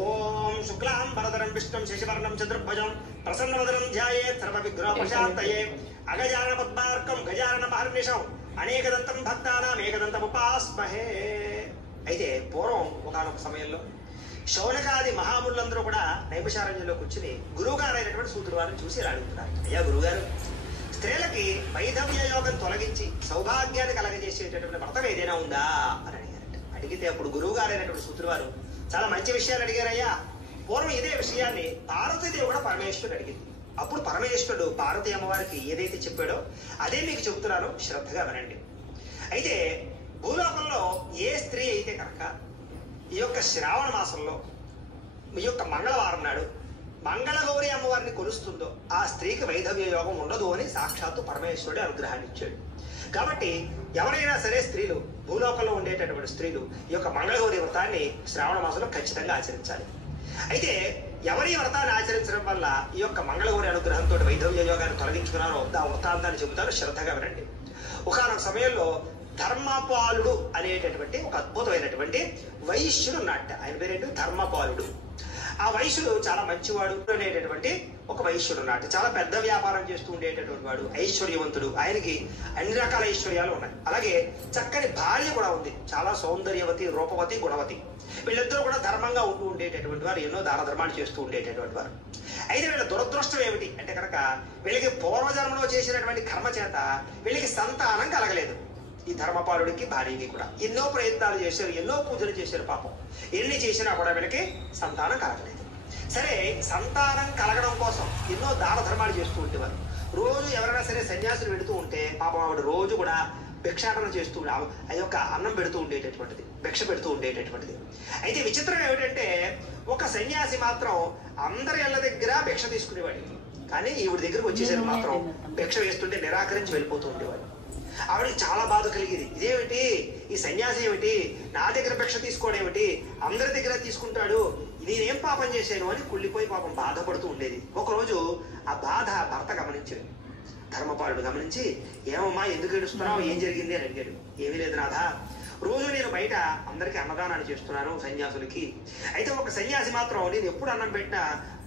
ఓం శుక్లాం వరదరం విష్ణుం శశివర్ణం చతుర్భుజం ప్రసన్నవదనం ధ్యాయేత్ సర్వ విగ్రహ ప్రశాంతయే అగజానన పద్మార్కం గజానన మహర్నిశం అనేకదంతం భక్తానాం ఏకదంతం ఉపాస్మహే. అయితే పూర్వం ఒకానొక సమయంలో శౌనకాది మహాములందరూ కూడా నైమిషారణ్యంలో కూర్చుని గురువుగారైనటువంటి సూతుడు వారిని చూసి ఇలా అడుగుతున్నారు, అయ్యా గురువుగారు, స్త్రీలకి వైధవ్య యోగం తొలగించి సౌభాగ్యాన్ని కలగజేసేటటువంటి వ్రతం ఏదైనా ఉందా అని అడిగారట. అడిగితే అప్పుడు గురువు గారైనటువంటి సూతుడు వారు చాలా మంచి విషయాలు అడిగారయ్యా. పూర్వం ఇదే విషయాన్ని పార్వతీదేవి కూడా పరమేశ్వరుడు అడిగింది. అప్పుడు పరమేశ్వరుడు పార్వతీ అమ్మవారికి ఏదైతే చెప్పాడో అదే మీకు చెబుతున్నాను, శ్రద్ధగా వినండి. అయితే భూలోకంలో ఏ స్త్రీ అయితే కనుక ఈ యొక్క శ్రావణ మాసంలో ఈ యొక్క మంగళవారం నాడు మంగళగౌరి అమ్మవారిని కొలుస్తుందో ఆ స్త్రీకి వైధవ్య యోగం ఉండదు అని సాక్షాత్తు పరమేశ్వరుడు అనుగ్రహాన్ని ఇచ్చాడు. కాబట్టి ఎవరైనా సరే స్త్రీలు, భూలోకంలో ఉండేటటువంటి స్త్రీలు ఈ యొక్క మంగళగౌరి వ్రతాన్ని శ్రావణ మాసంలో ఖచ్చితంగా ఆచరించాలి. అయితే ఎవరి వ్రతాన్ని ఆచరించడం వల్ల ఈ యొక్క మంగళగౌరి అనుగ్రహంతో వైధవ్య యోగాన్ని తొలగించుకున్నారో ఆ వృత్తాంతాన్ని చెబుతారు, శ్రద్ధగా వినండి. ఒకనొక సమయంలో ధర్మపాలుడు అనేటటువంటి ఒక అద్భుతమైనటువంటి వైశ్యుడు ఉన్నట్ట. ఆయన పేరేంటి? ధర్మపాలుడు. ఆ వైశ్యుడు చాలా మంచివాడు అనేటటువంటి ఒక వైశ్యుడు ఉన్నట్టు. చాలా పెద్ద వ్యాపారం చేస్తూ ఉండేటటువంటి వాడు, ఐశ్వర్యవంతుడు. ఆయనకి అన్ని రకాల ఐశ్వర్యాలు ఉన్నాయి. అలాగే చక్కని భార్య కూడా ఉంది, చాలా సౌందర్యవతి, రూపవతి, గుణవతి. వీళ్ళిద్దరూ కూడా ధర్మంగా ఉంటూ ఉండేటటువంటి వారు, ఎన్నో దాన ధర్మాలు చేస్తూ ఉండేటటువంటి వారు. అయితే వీళ్ళ దురదృష్టం ఏమిటి అంటే కనుక వీళ్ళకి పూర్వజన్మలో చేసినటువంటి కర్మ చేత వీళ్ళకి సంతానం కలగలేదు. ఈ ధర్మపాలుడికి భార్యకి కూడా ఎన్నో ప్రయత్నాలు చేశారు, ఎన్నో పూజలు చేశారు. పాపం ఎన్ని చేసినా కూడా వీళ్ళకి సంతానం కలగలేదు. సరే, సంతానం కలగడం కోసం ఎన్నో దాన ధర్మాలు చేస్తూ ఉండేవారు. రోజు ఎవరైనా సరే సన్యాసులు పెడుతూ ఉంటే పాపం ఆవిడ రోజు కూడా భిక్షాటన చేస్తూ ఆ యొక్క అన్నం పెడుతూ ఉండేటటువంటిది, భిక్ష పెడుతూ ఉండేటటువంటిది. అయితే విచిత్రం ఏమిటంటే ఒక సన్యాసి మాత్రం అందరి ఇళ్ళ దగ్గర భిక్ష తీసుకునేవాడు, కానీ ఈవిడ దగ్గరకు వచ్చేసరికి మాత్రం భిక్ష వేస్తుంటే నిరాకరించి వెళ్ళిపోతూ ఉండేవాడు. ఆవిడకి చాలా బాధ కలిగేది. ఇదేమిటి, ఈ సన్యాసి ఏమిటి నా దగ్గర భిక్ష తీసుకోవడం ఏమిటి, అందరి దగ్గర తీసుకుంటాడు, నేనేం పాపం చేశాను అని కుళ్ళిపోయి పాపం బాధపడుతూ ఉండేది. ఒకరోజు ఆ బాధ భర్త గమనించాడు. ధర్మపాలుడు గమనించి, ఏమమ్మా ఎందుకు ఏడుస్తున్నావు, ఏం జరిగింది అని అడిగాడు. ఏమీ లేదు నాథా, రోజు నేను బయట అందరికి అన్నదానాన్ని చేస్తున్నాను సన్యాసులకి. అయితే ఒక సన్యాసి మాత్రం నేను ఎప్పుడు అన్నం పెట్టినా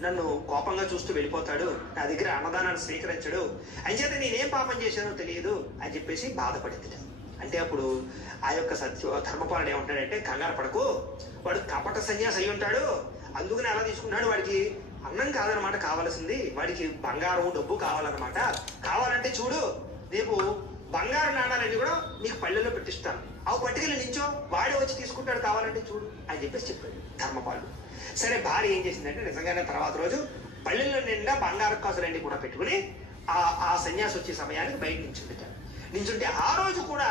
నన్ను కోపంగా చూస్తూ వెళ్ళిపోతాడు, నా దగ్గర అన్నదానాన్ని స్వీకరించడు, అంచేత నేనేం పాపం చేశానో తెలియదు అని చెప్పేసి బాధపడింది. అంటే అప్పుడు ఆ యొక్క ధర్మపాలుడు ఏమంటాడంటే, కంగారు పడకు, వాడు కపట సన్యాసి అయి ఉంటాడు, అందుకని అలా తీసుకున్నాడు, వాడికి అన్నం కాదనమాట కావాల్సింది, వాడికి బంగారం డబ్బు కావాలన్నమాట. కావాలంటే చూడు, రేపు బంగారు నాణాలన్నీ కూడా నీకు పల్లెల్లో పెట్టిస్తాను, అవి పట్టుకెళ్ళి నించో, వాడే వచ్చి తీసుకుంటాడు కావాలంటే చూడు అని చెప్పేసి చెప్పాడు ధర్మపాలుడు. సరే భార్య ఏం చేసిందంటే నిజంగానే తర్వాత రోజు పల్లెల్లో నిండా బంగారు కాసులన్నీ కూడా పెట్టుకుని ఆ సన్యాసి వచ్చే సమయానికి బయట నించుంటే ఆ రోజు కూడా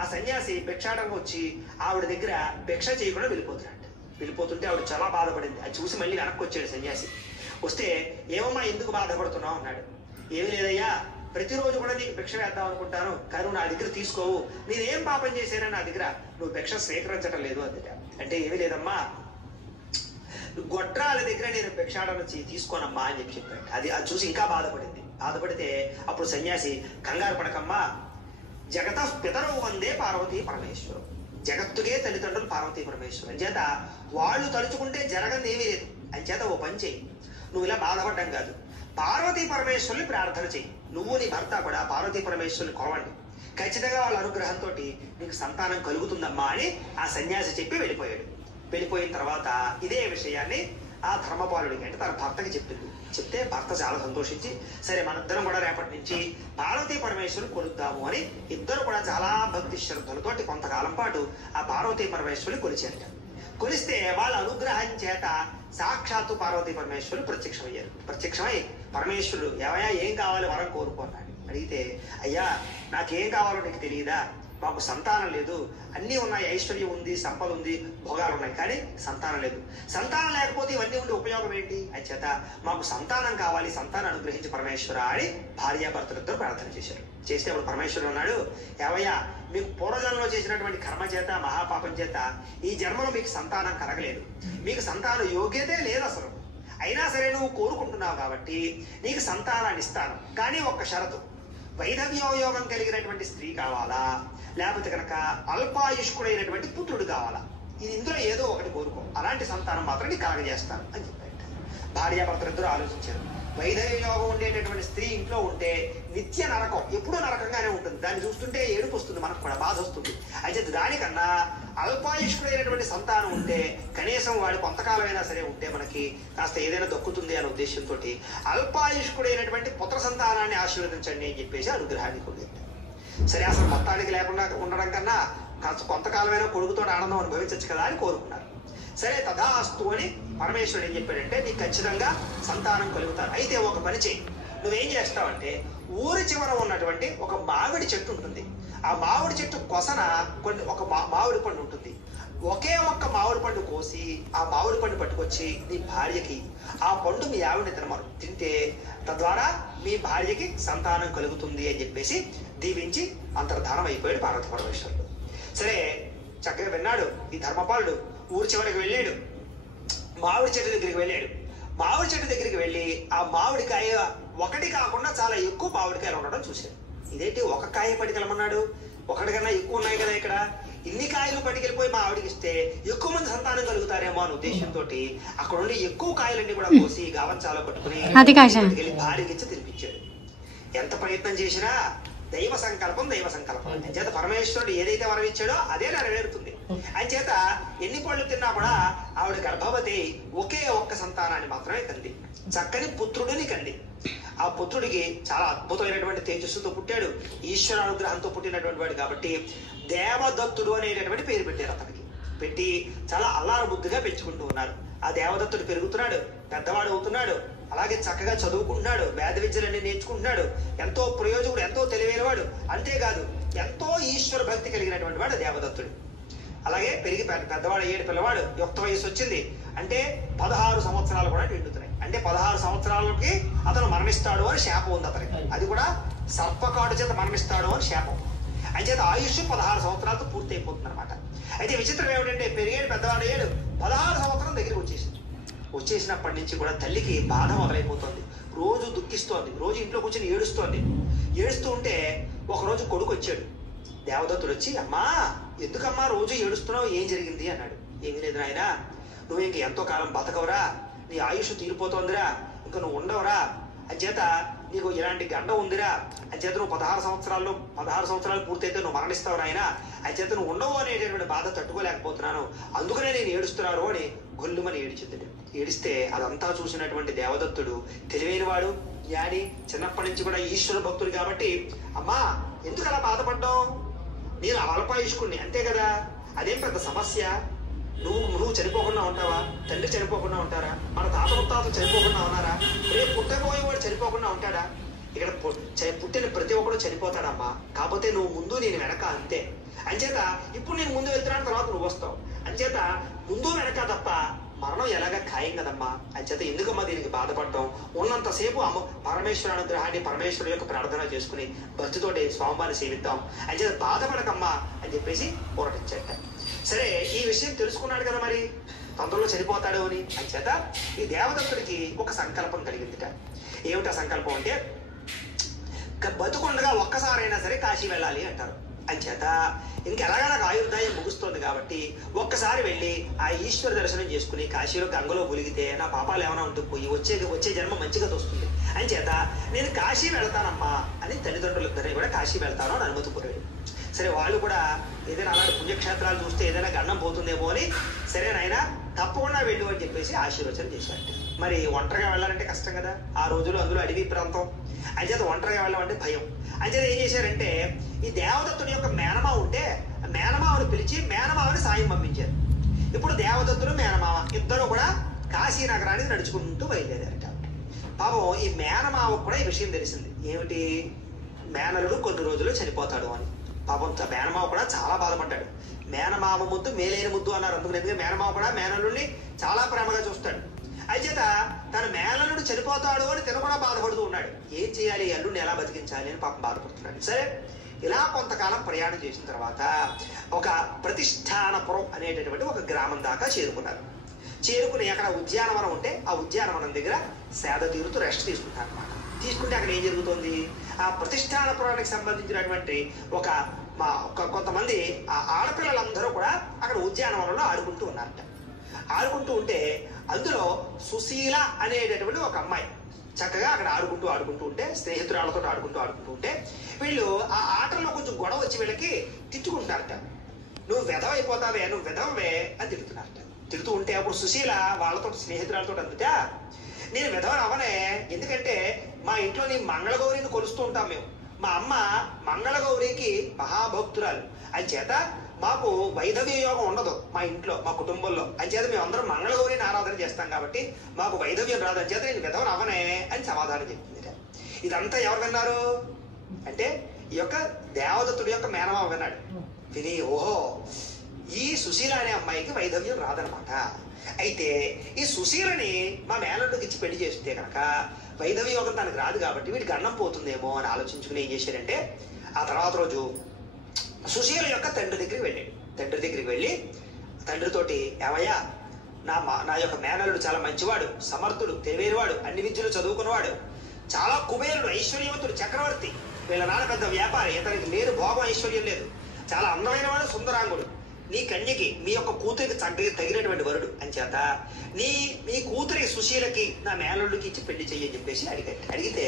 ఆ సన్యాసి భిక్షాటంగా వచ్చి ఆవిడ దగ్గర భిక్ష చేయకుండా వెళ్ళిపోతుంటే ఆవిడ చాలా బాధపడింది. అది చూసి మళ్ళీ వెనక్కి వచ్చాడు సన్యాసి. వస్తే ఏమమ్మా ఎందుకు బాధపడుతున్నావు అన్నాడు. ఏమీ లేదయ్యా, ప్రతిరోజు కూడా నీకు భిక్ష వేద్దాం అనుకుంటాను, కానీ నా దగ్గర తీసుకోవు, నేనేం పాపం చేశానా నా దగ్గర నువ్వు భిక్ష స్వీకరించడం లేదు అందుట. అంటే ఏమీ లేదమ్మా, గొడ్రాల దగ్గర నేను భిక్షాటన తీసుకోనమ్మా అని చెప్పాడు. అది చూసి ఇంకా బాధపడితే అప్పుడు సన్యాసి కంగారు పడకమ్మా, జగత పితరవు వందే పార్వతీ పరమేశ్వరం, జగత్తుకే తల్లిదండ్రులు పార్వతీ పరమేశ్వరం చేత వాళ్ళు తలుచుకుంటే జరగని ఏమీ లేదు. అని చేత ఓ పని చెయ్యి, నువ్వు ఇలా బాధపడ్డం కాదు, పార్వతీ పరమేశ్వరుని ప్రార్థన చెయ్యి, నువ్వు నీ భర్త కూడా పార్వతీ పరమేశ్వరుని కొలవండి, ఖచ్చితంగా వాళ్ళ అనుగ్రహంతో నీకు సంతానం కలుగుతుందమ్మా అని ఆ సన్యాసి చెప్పి వెళ్ళిపోయిన తర్వాత ఇదే విషయాన్ని ఆ ధర్మపాలుడికి అంటే తన భర్తకి చెప్తే భర్త చాలా సంతోషించి సరే మనిద్దరం కూడా రేపటి నుంచి పార్వతీ పరమేశ్వరుని కొలుద్దాము అని ఇద్దరు కూడా చాలా భక్తి శ్రద్ధలతోటి కొంతకాలం పాటు ఆ పార్వతీ పరమేశ్వరుని కొలిచారు. కొలిస్తే వాళ్ళ అనుగ్రహం చేత సాక్షాత్తు పార్వతీ పరమేశ్వరులు ప్రత్యక్షమై పరమేశ్వరుడు ఏమయ్యా ఏం కావాలి వరం కోరుకున్నాడు. అడిగితే అయ్యా నాకేం కావాలో నీకు తెలియదా, మాకు సంతానం లేదు, అన్నీ ఉన్నాయి, ఐశ్వర్యం ఉంది, సంపద ఉంది, భోగాలు ఉన్నాయి, కానీ సంతానం లేదు. సంతానం లేకపోతే ఇవన్నీ ఉండే ఉపయోగం ఏంటి? అని చేత మాకు సంతానం కావాలి, సంతానం అనుగ్రహించి పరమేశ్వర అని భార్యాభర్తలతో ప్రార్థన చేశారు. చేస్తే అప్పుడు పరమేశ్వరుడు అన్నాడు, ఏవయ్యా మీకు పూర్వజన్మలో చేసినటువంటి కర్మ చేత మహాపాపం చేత ఈ జన్మలో మీకు సంతానం కలగలేదు, మీకు సంతాన యోగ్యతే లేదు అసలు, అయినా సరే నువ్వు కోరుకుంటున్నావు కాబట్టి నీకు సంతానాన్ని ఇస్తాను, కానీ ఒక్క షరతు, వైధవ్యోయోగం కలిగినటువంటి స్త్రీ కావాలా, లేకపోతే కనుక అల్పాయుష్కుడైనటువంటి పుత్రుడు కావాలా, ఇది ఇందులో ఏదో ఒకటి కోరుకో, అలాంటి సంతానం మాత్రం నీకు కలగజేస్తాను అని చెప్పారు. భార్యాభర్తలిద్దరూ ఆలోచించారు. వైధవ్యోగం ఉండేటటువంటి స్త్రీ ఇంట్లో ఉంటే నిత్య నరకం, ఎప్పుడూ నరకంగానే ఉంటుంది, దాన్ని చూస్తుంటే ఏడుపు వస్తుంది, మనకు కూడా బాధ వస్తుంది. అయితే దానికన్నా అల్పాయుష్కుడైనటువంటి సంతానం ఉంటే కనీసం వాడు కొంతకాలమైనా సరే ఉంటే మనకి కాస్త ఏదైనా దక్కుతుంది అనే ఉద్దేశంతో అల్పాయుష్కుడైనటువంటి పుత్ర సంతానాన్ని ఆశీర్వదించండి అని చెప్పేసి అనుగ్రహాన్ని కొలిగారు. సరే అసలు మొత్తానికి లేకుండా ఉండడం కన్నా కాస్త కొంతకాలమైనా కొడుకుతో ఆనందం అనుభవించచ్చు కదా అని కోరుకున్నారు. సరే తథాస్తు అని పరమేశ్వరుడు ఏం చెప్పాడంటే నీకు ఖచ్చితంగా సంతానం కలుగుతారు. అయితే ఒక పని చెయ్యి, నువ్వేం చేస్తావంటే ఊరి చివర ఉన్నటువంటి ఒక మామిడి చెట్టు ఉంటుంది, ఆ మామిడి చెట్టు కొసన ఒక మామిడి పండు ఉంటుంది, ఒకే ఒక్క మామిడి పండు కోసి ఆ మామిడి పండు పట్టుకొచ్చి నీ భార్యకి ఆ పండు మీ ఆవిడని తింటే తద్వారా మీ భార్యకి సంతానం కలుగుతుంది అని చెప్పేసి దీవించి అంతర్ధానం అయిపోయాడు పార్వతీ పరమేశ్వరుడు. సరే చక్కగా విన్నాడు ఈ ధర్మపాలుడు. ఊరి చివరికి వెళ్ళాడు, మామిడి చెట్టు దగ్గరికి వెళ్ళి ఆ మామిడికాయ ఒకటి కాకుండా చాలా ఎక్కువ మామిడికాయలు ఉండడం చూశాడు. ఇదేంటి ఒక కాయ పట్టుకెళ్ళమన్నాడు, ఒకటి కన్నా ఎక్కువ ఉన్నాయి కదా ఇక్కడ, ఇన్ని కాయలు పట్టుకెళ్ళిపోయి మా ఆవిడికి ఇస్తే ఎక్కువ మంది సంతానం కలుగుతారేమో అనే ఉద్దేశంతో అక్కడ ఉండి ఎక్కువ కాయలన్నీ కూడా కోసి గావంచాలో పట్టుకుని పట్టుకెళ్ళి భార్యకి ఇచ్చి తినిపించాడు. ఎంత ప్రయత్నం చేసినా దైవ సంకల్పం అంచేత పరమేశ్వరుడు ఏదైతే వరం ఇచ్చాడో అదే నెరవేరుతుంది. అంచేత ఎన్ని పళ్ళు తిన్నా కూడా ఆవిడ గర్భవతి ఒకే ఒక్క సంతానాన్ని మాత్రమే కంది, చక్కని పుత్రుడిని కంది. ఆ పుత్రుడికి చాలా అద్భుతమైనటువంటి తేజస్సుతో పుట్టాడు, ఈశ్వర అనుగ్రహంతో పుట్టినటువంటి వాడు కాబట్టి దేవదత్తుడు అనేటటువంటి పేరు పెట్టారు అతనికి. పెట్టి చాలా అల్లారు బుద్ధిగా పెంచుకుంటూ ఉన్నారు. ఆ దేవదత్తుడు పెరుగుతున్నాడు, పెద్దవాడు అవుతున్నాడు, అలాగే చక్కగా చదువుకుంటున్నాడు, వేద విద్యలన్నీ నేర్చుకుంటున్నాడు, ఎంతో ప్రయోజకుడు, ఎంతో తెలివైన వాడు, అంతేకాదు ఎంతో ఈశ్వర భక్తి కలిగినటువంటి వాడు దేవదత్తుడు. అలాగే పెరిగి పెద్దవాడు అయ్యేడు పిల్లవాడు, యుక్త వయసు వచ్చింది అంటే 16 సంవత్సరాలు కూడా నిండుతున్నాయి. అంటే 16 సంవత్సరాలకి అతను మరణిస్తాడు అని శాపం ఉంది అతనికి, అది కూడా సర్పకాడు చేత మరణిస్తాడు అని శాపం. అంచేత ఆయుష్ 16 సంవత్సరాలతో పూర్తి అయిపోతుంది అనమాట. అయితే విచిత్రం ఏమిటంటే పెరిగాడు, పెద్దవాడు అయ్యాడు, 16 సంవత్సరం దగ్గరికి వచ్చేసినప్పటి నుంచి కూడా తల్లికి బాధ మొదలైపోతుంది, రోజు దుఃఖిస్తోంది, రోజు ఇంట్లో కూర్చొని ఏడుస్తూ ఉంటే ఒకరోజు కొడుకు వచ్చాడు. దేవదత్తుడు వచ్చి అమ్మా ఎందుకమ్మా రోజు ఏడుస్తున్నావు, ఏం జరిగింది అన్నాడు. ఏమీ లేదు నాయనా, నువ్వు ఇంక ఎంతో కాలం బతకవురా, నీ ఆయుష్ తీరిపోతోందిరా, ఇంకా నువ్వు ఉండవురా, అంచేత నీకు ఇలాంటి గండం ఉందిరా, అంచేత నువ్వు 16 సంవత్సరాలు పూర్తయితే నువ్వు మరణిస్తావు నాయనా, అంచేత నువ్వు ఉండవు అనేటటువంటి బాధ తట్టుకోలేకపోతున్నాను, అందుకనే నేను ఏడుస్తున్నాను అని గొల్లుమని ఏడిచింది. ఏడిస్తే అదంతా చూసినటువంటి దేవదత్తుడు తెలివైనవాడు, జ్ఞాని, చిన్నప్పటి నుంచి కూడా ఈశ్వర భక్తుడు కాబట్టి, అమ్మా ఎందుకు అలా బాధపడ్డావు? నేను అల్పాయుష్కుణ్ణి అంతే కదా, అదేం పెద్ద సమస్య. నువ్వు చనిపోకుండా ఉంటావా? తండ్రి చనిపోకుండా ఉంటారా? మన తాత ముత్తాతలు చనిపోకుండా ఉన్నారా? రేపు పుట్టబోయేవాడు చనిపోకుండా ఉంటాడా? ఇక్కడ పుట్టిన ప్రతి ఒక్కడు చనిపోతాడమ్మా. కాకపోతే నువ్వు ముందు నేను వెనక అంతే. అంచేత ఇప్పుడు నేను ముందు వెళ్తున్నాను, తర్వాత నువ్వు వస్తావు. అంచేత ముందు వెనక తప్ప మరణం ఎలాగా ఖాయం కదమ్మా. అంచేత ఎందుకమ్మా దీనికి బాధపడటం? ఉన్నంతసేపు పరమేశ్వర అనుగ్రహాన్ని, పరమేశ్వరుడు యొక్క ప్రార్థన చేసుకుని భక్తితోటి స్వామివారిని సేవిద్దాం. అంచేత బాధపడకమ్మా అని చెప్పేసి పోరాటించాట. సరే, ఈ విషయం తెలుసుకున్నాడు కదా, మరి తొందరలో చనిపోతాడు అని. అంచేత ఈ దేవదత్తుడికి ఒక సంకల్పం కలిగిందిట. ఏమిటా సంకల్పం అంటే, బతుకుండగా ఒక్కసారైనా సరే కాశీ వెళ్ళాలి అంటారు. అంచేత ఇంకెలాగా నాకు ఆయుర్దాయం ముగుస్తుంది కాబట్టి ఒక్కసారి వెళ్ళి ఆ ఈశ్వర దర్శనం చేసుకుని కాశీలో గంగలో ములిగితే నా పాపాలు ఏమైనా ఉంటూ పోయి వచ్చే జన్మ మంచిగా వస్తుంది. అంచేత నేను కాశీ వెళ్తానమ్మా అని తల్లిదండ్రులిద్దరిని కూడా కాశీ వెళ్తాను అని అనుమతి కోరాడు. సరే, వాళ్ళు కూడా ఏదైనా అలాంటి పుణ్యక్షేత్రాలు చూస్తే ఏదైనా గండం పోతుందేమో అని, సరే నాయనా తప్పకుండా వెళ్ళు అని చెప్పేసి ఆశీర్వచన చేశారంట. మరి ఒంటరిగా వెళ్ళాలంటే కష్టం కదా ఆ రోజుల్లో, అందులో అడవి ప్రాంతం. అంచేత ఒంటరిగా వెళ్ళాలంటే భయం. అంచేత ఏం చేశారంటే, ఈ దేవదత్తుని యొక్క మేనమావ ఉంటే మేనమావని పిలిచి మేనమావని సాయం పంపించారు. ఇప్పుడు దేవదత్తుడు మేనమావ ఇద్దరు కూడా కాశీ నగరానికి నడుచుకుంటూ బయలుదేరారట. పాపం ఈ మేనమావ కూడా ఈ విషయం తెలిసింది. ఏమిటి, మేనలుడు కొన్ని రోజులు చనిపోతాడు అని. పాపం మేనమావ కూడా చాలా బాధపడ్డాడు. మేనమావ ముద్దు మేలైన ముద్దు అన్నారు. అందుకని మేనమావ కూడా మేనలుడిని చాలా ప్రేమగా చూస్తాడు. అంచేత తన మేనలుడు చనిపోతాడు అని తను కూడా బాధపడుతూ ఉన్నాడు. ఏం చేయాలి, అల్లుడిని ఎలా బతికించాలి అని పాపం బాధపడుతున్నాడు. సరే, ఇలా కొంతకాలం ప్రయాణం చేసిన తర్వాత ఒక ప్రతిష్టానపురం అనేటటువంటి ఒక గ్రామం దాకా చేరుకున్నారు. చేరుకుని అక్కడ ఉద్యానవనం ఉంటే ఆ ఉద్యానవనం దగ్గర సేద తీరుతూ రెస్ట్ తీసుకుంటారు అన్నమాట. తీసుకుంటే అక్కడ ఏం జరుగుతుంది, ఆ ప్రతిష్టానపురానికి సంబంధించినటువంటి కొంతమంది ఆ ఆడపిల్లలందరూ కూడా అక్కడ ఉద్యానవనంలో ఆడుకుంటూ ఉన్నారట. ఆడుకుంటూ ఉంటే అందులో సుశీల అనేటటువంటి ఒక అమ్మాయి చక్కగా అక్కడ ఆడుకుంటూ ఉంటే, స్నేహితురాలతో ఆడుకుంటూ ఉంటే వీళ్ళు ఆ ఆటల్లో కొంచెం గొడవ వచ్చి వీళ్ళకి తిట్టుకుంటారట. నువ్వు వెధవైపోతావే, నువ్వు వెధవే అని తిడుతున్నారట. తిడుతూ ఉంటే అప్పుడు సుశీల వాళ్ళతో స్నేహితురాలతో అందుట, నేను వెధవని అవనే, ఎందుకంటే మా ఇంట్లో నీ మంగళగౌరిని కొలుస్తూ ఉంటాం మేము. మా అమ్మ మంగళగౌరికి మహాభక్తురాలు. అంచేత మాకు వైధవ్య యోగం ఉండదు మా ఇంట్లో, మా కుటుంబంలో. అంచేత మేమందరం మంగళగౌరిని ఆరాధన చేస్తాం కాబట్టి మాకు వైధవ్యం రాదు. అంచేత నేను విధవను అవనే అని సమాధానం చెప్తుంది. ఇదంతా ఎవరు విన్నారు అంటే, ఈ యొక్క దేవదత్తుడి యొక్క మేనమావ విన్నాడు. విని, ఓహో ఈ సుశీల అనే అమ్మాయికి వైధవ్యం రాదనమాట. అయితే ఈ సుశీలని మా మేనల్లుడికి ఇచ్చి పెళ్లి చేస్తే కనుక వైధవ్య యోగం తనకు రాదు కాబట్టి వీడికి అన్నం పోతుందేమో అని ఆలోచించుకుని ఏం చేశారంటే, ఆ తర్వాత రోజు సుశీల యొక్క తండ్రి దగ్గరికి వెళ్ళి తండ్రితోటి, ఏమయ్యా నా యొక్క మేనల్లుడు చాలా మంచివాడు, సమర్థుడు, తెలివైనవాడు, అన్ని విద్యలు చదువుకున్నవాడు, చాలా కుబేరుడు, ఐశ్వర్యవంతుడు, చక్రవర్తి. వీళ్ళ నాన్న పెద్ద వ్యాపారి, ఇతనికి లేదు భోగం ఐశ్వర్యం లేదు, చాలా అందమైన వాడు, సుందరాంగుడు. నీ కన్యకి మీ యొక్క కూతురికి తగినటువంటి వరుడు. అంచేత మీ కూతురి సుశీలకి నా మేనల్లుడికి ఇచ్చి పెళ్లి చెయ్యని చెప్పేసి అడిగితే,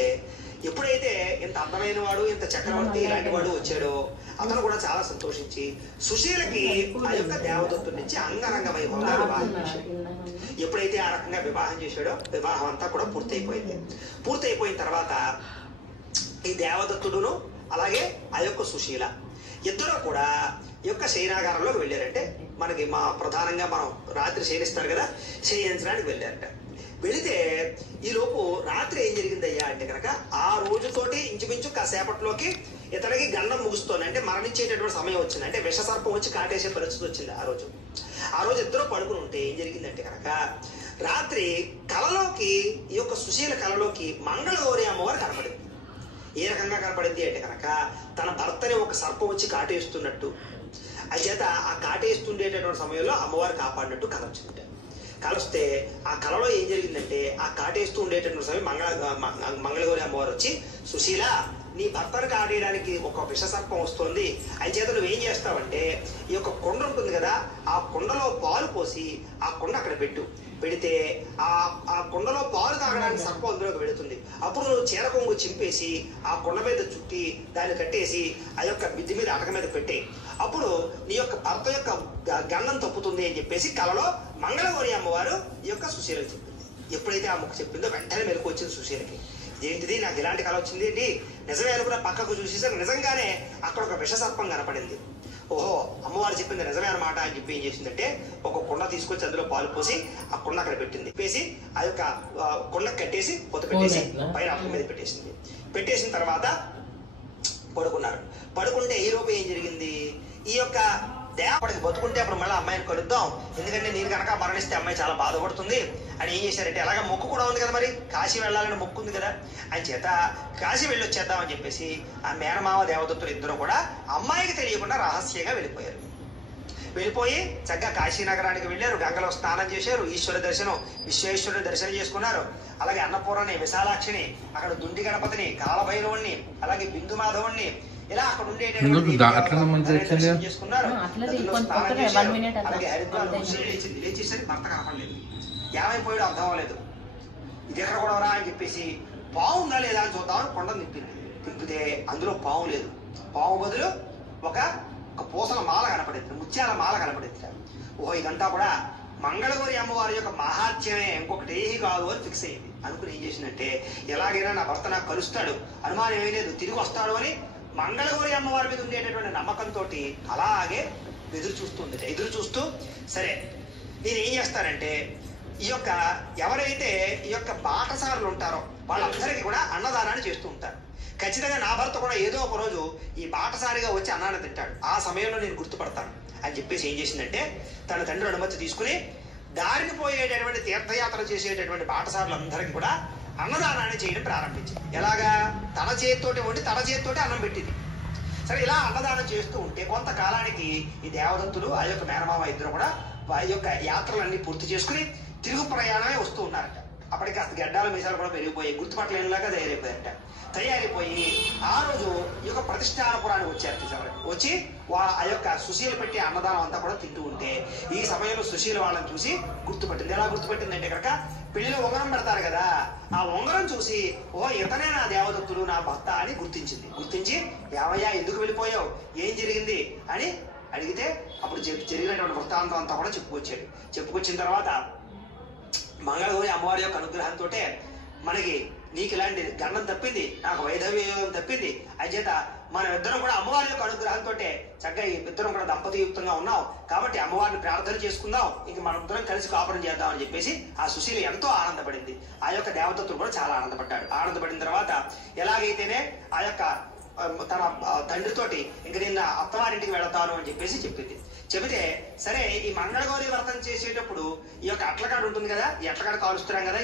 ఎప్పుడైతే ఇంత అందమైన వాడు, ఇంత చక్రవర్తి ఇలాంటి వాడు వచ్చాడో అతను కూడా చాలా సంతోషించి సుశీలకి ఆ యొక్క దేవదత్తుడి నుంచి అంగరంగ వైభవంగా వివాహం చేశాడు. ఎప్పుడైతే ఆ రకంగా వివాహం చేశాడో వివాహం అంతా కూడా పూర్తయిపోయిన తర్వాత ఈ దేవదత్తుడును అలాగే ఆ యొక్క సుశీల ఇద్దరు కూడా ఈ యొక్క శయనాగారంలోకి వెళ్ళారంటే, మనకి ప్రధానంగా మనం రాత్రి శయనిస్తారు కదా, శయనించడానికి వెళ్ళారట. వెళితే ఈలోపు రాత్రి ఏం జరిగిందయ్యా అంటే కనుక, ఆ రోజుతోటి ఇంచుమించు కాసేపట్లోకి ఇతనికి గండం ముగుస్తోంది. అంటే మరణించేటటువంటి సమయం వచ్చింది. అంటే విషసర్పం వచ్చి కాటేసే పరిస్థితి వచ్చింది. ఆ రోజు ఇద్దరు పడుకుని ఉంటే ఏం జరిగిందంటే కనుక, రాత్రి కలలోకి ఈ యొక్క సుశీల కలలోకి మంగళగౌరి అమ్మవారు కనపడింది. ఏ రకంగా కనపడింది అంటే కనుక, తన భర్తని ఒక సర్పం వచ్చి కాటేస్తున్నట్టు, అంచేత ఆ కాటేస్తుండేటటువంటి సమయంలో అమ్మవారు కాపాడినట్టు కల వచ్చిందట. కలొస్తే ఆ కలలో ఏం జరిగిందంటే, ఆ కాటేస్తూ ఉండేటటువంటి సమయం మంగళగౌరి అమ్మవారు వచ్చి, సుశీల నీ భర్తను కాటేయడానికి ఒక విషసర్పం వస్తుంది, అంచేత నువ్వేం చేస్తావంటే ఈ యొక్క కుండ ఉంటుంది కదా, ఆ కుండలో పాలు పోసి ఆ కుండ అక్కడ పెట్టు, పెడితే ఆ కుండలో పాలు తాగడానికి సర్పం అందులోకి వెళుతుంది. అప్పుడు నువ్వు చీర కొంగు చింపేసి ఆ కుండ మీద చుట్టి దాన్ని కట్టేసి ఆ యొక్క బిద్ది మీద అటక మీద పెట్టేయి. అప్పుడు నీ యొక్క భర్త యొక్క గండం తప్పుతుంది అని చెప్పేసి కలలో మంగళగౌరి అమ్మవారు ఈ యొక్క సుశీలకు చెప్పింది. ఎప్పుడైతే ఆ ముక్క చెప్పిందో వెంటనే మెలకు వచ్చింది సుశీలకి. ఏంటిది, నాకు ఇలాంటి కళ వచ్చింది ఏంటి, నిజమే అనుకున్న పక్కకు చూసేసరికి నిజంగానే అక్కడ ఒక విషసర్పం కనపడింది. ఓహో, అమ్మవారు చెప్పింది నిజమే అనమాట అని చెప్పి ఏం చేసిందంటే ఒక కుండ తీసుకొచ్చి అందులో పాలు పోసి ఆ కుండ అక్కడ పెట్టింది. పెట్టేసి ఆ యొక్క కుండ కట్టేసి పొత్తు పెట్టేసి పైన అప్ప మీద పెట్టేసింది. పెట్టేసిన తర్వాత పడుకున్నారు. పడుకుంటే ఈ రూపం ఏం జరిగింది, ఈ యొక్క దేవడికి బతుకుంటే అప్పుడు మళ్ళీ అమ్మాయిని కలుద్దాం, ఎందుకంటే నేను కనుక మరణిస్తే అమ్మాయి చాలా బాధపడుతుంది అని ఏం చేశారంటే, అలాగే మొక్కు కూడా ఉంది కదా, మరి కాశీ వెళ్ళాలని మొక్కు ఉంది కదా, అని చేత కాశీ వెళ్ళి వచ్చేద్దామని చెప్పేసి ఆ మేనమావ దేవదత్తులు ఇద్దరు కూడా అమ్మాయికి తెలియకుండా రహస్యంగా వెళ్ళిపోయారు. వెళ్ళిపోయి చక్కగా కాశీ నగరానికి వెళ్ళారు. గంగలో స్నానం చేశారు, ఈశ్వర దర్శనం విశ్వేశ్వరుడు దర్శనం చేసుకున్నారు. అలాగే అన్నపూర్ణని, విశాలాక్షిని, అక్కడ దుండి గణపతిని, కాలభైరవుణ్ణి, అలాగే బిందు మాధవుణ్ణి, ఇలా అక్కడ ఉండేటటువంటి చేసుకున్నారు. అలాగే హరిద్వార్ లేచేసరికి భర్త కనపడలేదు, ఏమైపోయాడు అర్థం అవ్వలేదు. ఇది ఎక్కడ కూడా రా అని చెప్పేసి పావు ఉందా లేదా అని చూద్దామని కొండ నింపింది. తిప్పితే అందులో పావు లేదు. పావు బదులు ఒక పూసల మాల కనపడింది, ముత్యాల మాల కనపడింది. ఓహో, ఇదంతా కూడా మంగళగౌరి అమ్మవారి యొక్క మహాత్యమే, ఇంకొకటి ఏమీ కాదు అని ఫిక్స్ అయింది. అనుకుని ఏం చేసిందంటే, ఎలాగైనా నా భర్త నాకు కలుస్తాడు, అనుమానం ఏమీ లేదు, తిరిగి వస్తాడు అని మంగళగౌరి అమ్మవారి మీద ఉండేటటువంటి నమ్మకంతో అలాగే ఎదురు చూస్తుంది. ఎదురు చూస్తూ సరే నేను ఏం చేస్తానంటే, ఈ యొక్క ఎవరైతే ఈ యొక్క బాటసారులు ఉంటారో వాళ్ళందరికీ కూడా అన్నదానాన్ని చేస్తూ ఉంటారు. ఖచ్చితంగా నా భర్త కూడా ఏదో ఒక రోజు ఈ బాటసారిగా వచ్చి అన్నాన్ని తింటాడు, ఆ సమయంలో నేను గుర్తుపడతాను అని చెప్పేసి ఏం చేసిందంటే, తన తండ్రి అనుమతి తీసుకుని దారిని పోయేటటువంటి తీర్థయాత్ర చేసేటటువంటి బాటసారులందరికీ కూడా అన్నదానాన్ని చేయడం ప్రారంభించింది. ఎలాగా, తన చేతితోటి వండి తన చేతితోటి అన్నం పెట్టింది. సరే, ఇలా అన్నదానం చేస్తూ ఉంటే కొంతకాలానికి ఈ దేవదత్తులు ఆ యొక్క మేనమామ ఇద్దరు కూడా ఆ యొక్క యాత్రలన్నీ పూర్తి చేసుకుని తిరుగు ప్రయాణమే వస్తూ ఉన్నారట. అప్పటికి కాస్త గడ్డాలు మీసాలు కూడా పెరిగిపోయి గుర్తుపట్టలేనిలాగా తయారైపోయి ఆ రోజు ఈ యొక్క ప్రతిష్టానపురానికి వచ్చారు. వచ్చి ఆ యొక్క సుశీల పెట్టి అన్నదానం అంతా కూడా తింటూ ఉంటే ఈ సమయంలో సుశీల వాళ్ళని చూసి గుర్తుపట్టింది. ఎలా గుర్తుపట్టిందంటే, కనుక పెళ్లిలో ఉంగరం పెడతారు కదా, ఆ ఉంగరం చూసి ఓ ఇతనే నా దేవదత్తులు నా భర్త అని గుర్తించింది. గుర్తించి, ఏమయ్యా ఎందుకు వెళ్ళిపోయావు, ఏం జరిగింది అని అడిగితే అప్పుడు జరిగినటువంటి వృత్తాంతం అంతా కూడా చెప్పుకొచ్చిన తర్వాత మంగళగౌరి అమ్మవారి యొక్క అనుగ్రహంతో మనకి నీకు ఇలాంటి గండం తప్పింది, నాకు వైధవ్యం తప్పింది, అంచేత మనం ఇద్దరం కూడా అమ్మవారి యొక్క అనుగ్రహంతో చక్కగా ఇద్దరం కూడా దంపతియుక్తంగా ఉన్నాం కాబట్టి అమ్మవారిని ప్రార్థన చేసుకుందాం, ఇంక మనం ఇద్దరం కలిసి కాపురం చేద్దాం అని చెప్పేసి ఆ సుశీల ఎంతో ఆనందపడింది. ఆ యొక్క దేవదత్తుడు కూడా చాలా ఆనందపడ్డాడు. ఆనందపడిన తర్వాత ఎలాగైతేనే ఆ యొక్క తన తండ్రితోటి ఇంక నిన్న అత్తవారింటికి వెళతాను అని చెప్పేసి చెబితే సరే, ఈ మంగళగౌరి వ్రతం చేసేటప్పుడు ఈ యొక్క అట్లకాడు ఉంటుంది కదా, ఈ అట్లకాడు కాలుస్తున్నాం కదా,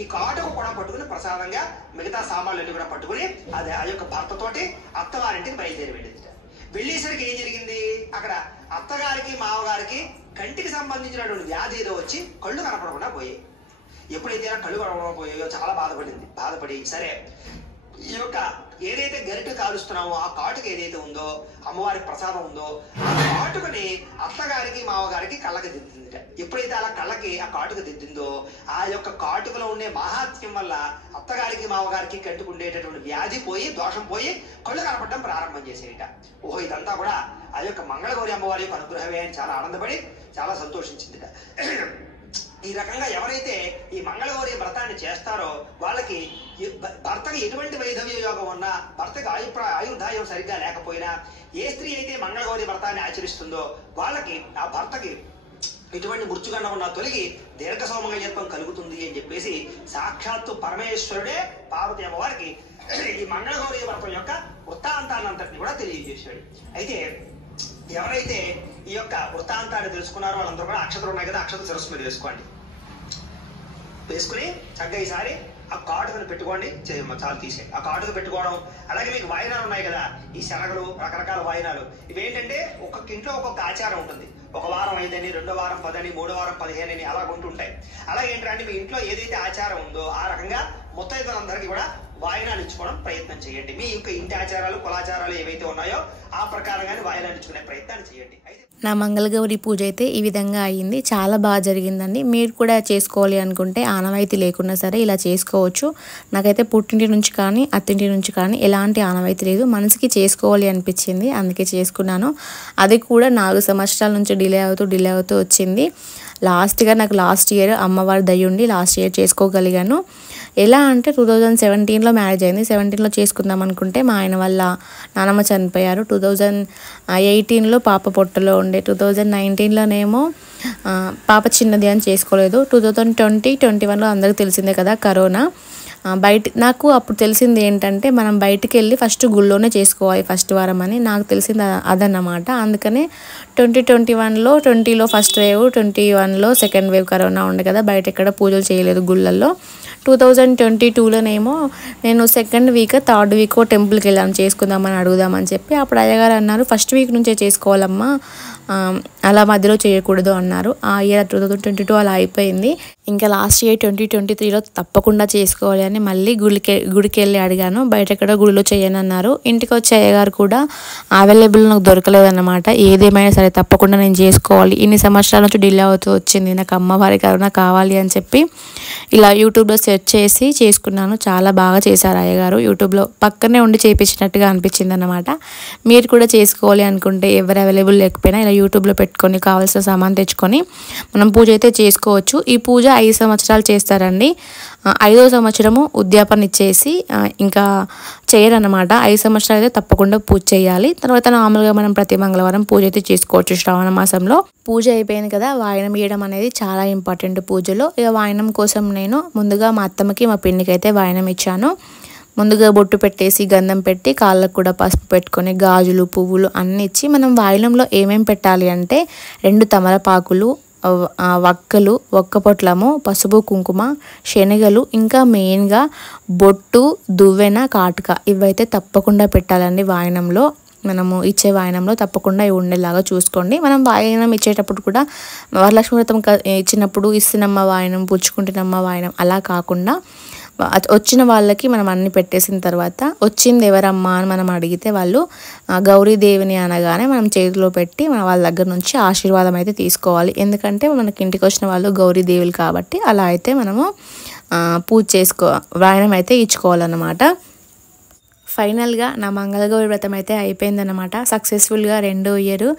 ఈ కాటుకు కూడా పట్టుకుని ప్రసాదంగా మిగతా సామాన్లన్నీ కూడా పట్టుకుని అది ఆ యొక్క భర్తతోటి అత్తవారింటికి బయలుదేరి వెళ్ళింది. వెళ్ళేసరికి ఏం జరిగింది, అక్కడ అత్తగారికి మామగారికి కంటికి సంబంధించినటువంటి వ్యాధి ఏదో వచ్చి కళ్ళు కనపడకుండా పోయాయి. ఎప్పుడైతే కళ్ళు కనపడకుండా పోయాయో చాలా బాధపడి సరే ఈ యొక్క ఏదైతే గరిట కాలుస్తున్నామో ఆ కాటుకు ఏదైతే ఉందో అమ్మవారి ప్రసాదం ఉందో ఆ కాటుకుని అత్తగారికి మామగారికి కళ్ళకి దిద్దింది. ఎప్పుడైతే అలా కళ్ళకి ఆ కాటుకు దిద్దిందో ఆ యొక్క కాటుకలో ఉండే మహాత్మ్యం వల్ల అత్తగారికి మామగారికి కంటుకుండేటటువంటి వ్యాధి పోయి దోషం పోయి కళ్ళు కనపడడం ప్రారంభం చేసేట. ఓహో, ఇదంతా కూడా ఆ యొక్క మంగళగౌరి అమ్మవారి యొక్క అనుగ్రహమే అని చాలా ఆనందపడి చాలా సంతోషించిందిట. ఈ రకంగా ఎవరైతే ఈ మంగళగౌరి వ్రతాన్ని చేస్తారో వాళ్ళకి భర్తకి ఎటువంటి వైధవ్య యోగం ఉన్నా, భర్తకి ఆయుర్దాయం సరిగ్గా లేకపోయినా, ఏ స్త్రీ అయితే మంగళగౌరి వ్రతాన్ని ఆచరిస్తుందో వాళ్ళకి ఆ భర్తకి ఇటువంటి మృత్యుగండం ఉన్న తొలగి దీర్ఘ సౌమంగళ్యత్వం కలుగుతుంది అని చెప్పేసి సాక్షాత్తు పరమేశ్వరుడే పార్వతి అమ్మవారికి ఈ మంగళగౌరి వ్రతం యొక్క వృత్తాంతాన్నంతటిని కూడా తెలియజేశాడు. అయితే ఎవరైతే ఈ యొక్క వృత్తాంతాన్ని తెలుసుకున్నారో వాళ్ళందరూ కూడా అక్షతలు ఉన్నాయి కదా, అక్షత శిరస్సు మీద వేసుకుని చక్కగా ఈసారి ఆ కాటుకను పెట్టుకోండి, చాలు తీసేయండి. ఆ కాటుకు పెట్టుకోవడం, అలాగే మీకు వాయినాలు ఉన్నాయి కదా, ఈ శనగలు రకరకాల వాయినాలు, ఇవేంటంటే ఒక్కొక్క ఇంట్లో ఒక్కొక్క ఆచారం ఉంటుంది. ఒక వారం 5 అని, 2వ వారం 10 అని, 3వ వారం 15 అని అలా ఉంటుంటాయి. అలా ఏంటంటే మీ ఇంట్లో ఏదైతే ఆచారం ఉందో ఆ రకంగా ముత్తైదులందరికీ కూడా వాయినాలు ఇచ్చుకోవడం ప్రయత్నం చేయండి. మీ యొక్క ఇంటి ఆచారాలు కులాచారాలు ఏవైతే ఉన్నాయో ఆ ప్రకారంగానే వాయినాలు ఇచ్చుకునే ప్రయత్నాన్ని చేయండి. నా మంగళగౌరి పూజ అయితే ఈ విధంగా అయ్యింది. చాలా బాగా జరిగిందండి. మీరు కూడా చేసుకోవాలి అనుకుంటే ఆనవాయితీ లేకున్నా సరే ఇలా చేసుకోవచ్చు. నాకైతే పుట్టింటి నుంచి కానీ అత్తింటి నుంచి కానీ ఎలాంటి ఆనవాయితీ లేదు. మనసుకి చేసుకోవాలి అనిపించింది, అందుకే చేసుకున్నాను. అది కూడా 4 సంవత్సరాల నుంచి డిలే అవుతూ వచ్చింది. లాస్ట్ ఇయర్ అమ్మవారి దయ ఉండి లాస్ట్ ఇయర్ చేసుకోగలిగాను. ఎలా అంటే 2017లో మ్యారేజ్ అయింది. 17లో చేసుకుందాం అనుకుంటే మా ఆయన వల్ల నానమ్మ చనిపోయారు. 2018లో పాప పొట్టలో ఉండే, 2019లోనేమో పాప చిన్నది అని చేసుకోలేదు. 2021లో అందరికీ తెలిసిందే కదా కరోనా. నాకు అప్పుడు తెలిసింది ఏంటంటే మనం బయటికి వెళ్ళి ఫస్ట్ గుళ్ళోనే చేసుకోవాలి ఫస్ట్ వారం అని నాకు తెలిసింది అదన్నమాట. అందుకనే 2020లో ఫస్ట్ వేవ్, 2021లో సెకండ్ వేవ్ కరోనా ఉండే కదా, బయట ఎక్కడ పూజలు చేయలేదు గుళ్ళల్లో. 2022లోనేమో నేను సెకండ్ వీక్ థర్డ్ వీక్ టెంపుల్కి వెళ్ళాను చేసుకుందామని అడుగుదామని చెప్పి. అప్పుడు అయ్యగారు అన్నారు ఫస్ట్ వీక్ నుంచే చేసుకోవాలమ్మా, అలా మధ్యలో చేయకూడదు అన్నారు. ఆ ఇయర్ 2022 అలా అయిపోయింది. ఇంకా లాస్ట్ ఇయర్ 2023లో తప్పకుండా చేసుకోవాలి అని మళ్ళీ గుడికి వెళ్ళి అడిగాను. బయట ఎక్కడో గుడిలో చేయను అన్నారు. ఇంటికి వచ్చే అయ్యగారు కూడా అవైలబుల్ నాకు దొరకలేదన్నమాట. ఏదేమైనా సరే తప్పకుండా నేను చేసుకోవాలి, ఇన్ని సంవత్సరాల నుంచి డిలే అవుతూ వచ్చింది, నాకు అమ్మవారి కరుణ కావాలి అని చెప్పి ఇలా యూట్యూబ్లో సెర్చ్ చేసి చేసుకున్నాను. చాలా బాగా చేశారు అయ్యగారు. యూట్యూబ్లో పక్కనే ఉండి చేయించినట్టుగా అనిపించింది అన్నమాట. మీరు కూడా చేసుకోవాలి అనుకుంటే ఎవరు అవైలబుల్ లేకపోయినా ఇలా యూట్యూబ్లో పెట్టుకొని కావాల్సిన సామాన్ తెచ్చుకొని మనం పూజ అయితే చేసుకోవచ్చు. ఈ పూజ 5 సంవత్సరాలు చేస్తారండి. 5వ సంవత్సరము ఉద్యాపన ఇచ్చేసి ఇంకా చేయరన్నమాట. 5 సంవత్సరాలు అయితే తప్పకుండా పూజ చేయాలి. తర్వాత నార్మల్గా మనం ప్రతి మంగళవారం పూజ అయితే చేసుకోవచ్చు శ్రావణ మాసంలో. పూజ అయిపోయింది కదా, వాయనం ఇవ్వడం అనేది చాలా ఇంపార్టెంట్ పూజలో. ఇక వాయనం కోసం నేను ముందుగా మా అత్తమ్మకి మా పిన్నికి అయితే వాయనం ఇచ్చాను. ముందుగా బొట్టు పెట్టేసి గంధం పెట్టి కాళ్ళకు కూడా పసుపు పెట్టుకొని గాజులు పువ్వులు అన్నీ ఇచ్చి మనం వాయనంలో ఏమేం పెట్టాలి అంటే 2 తమలపాకులు, వక్కలు, ఒక్క పొట్లము, పసుపు కుంకుమ, శనగలు, ఇంకా మెయిన్గా బొట్టు, దువ్వెన, కాటుక ఇవైతే తప్పకుండా పెట్టాలండి వాయనంలో. మనము ఇచ్చే వాయనంలో తప్పకుండా ఇవి ఉండేలాగా చూసుకోండి. మనం వాయనం ఇచ్చేటప్పుడు కూడా వరలక్ష్మి వ్రతం ఇచ్చినప్పుడు ఇస్తున్నమ్మ వాయనం, పుచ్చుకుంటున్నమ్మ వాయనం అలా కాకుండా వచ్చిన వాళ్ళకి మనం అన్ని పెట్టేసిన తర్వాత వచ్చింది ఎవరమ్మా అని మనం అడిగితే వాళ్ళు గౌరీదేవిని అనగానే మనం చేతిలో పెట్టి మన వాళ్ళ దగ్గర నుంచి ఆశీర్వాదం అయితే తీసుకోవాలి. ఎందుకంటే మనకి ఇంటికి వచ్చిన వాళ్ళు గౌరీదేవులు కాబట్టి అలా అయితే మనము పూజ వాయనం అయితే ఇచ్చుకోవాలన్నమాట. ఫైనల్గా నా మంగళగౌరి వ్రతం అయితే అయిపోయిందన్నమాట. సక్సెస్ఫుల్గా 2వ ఇయర్.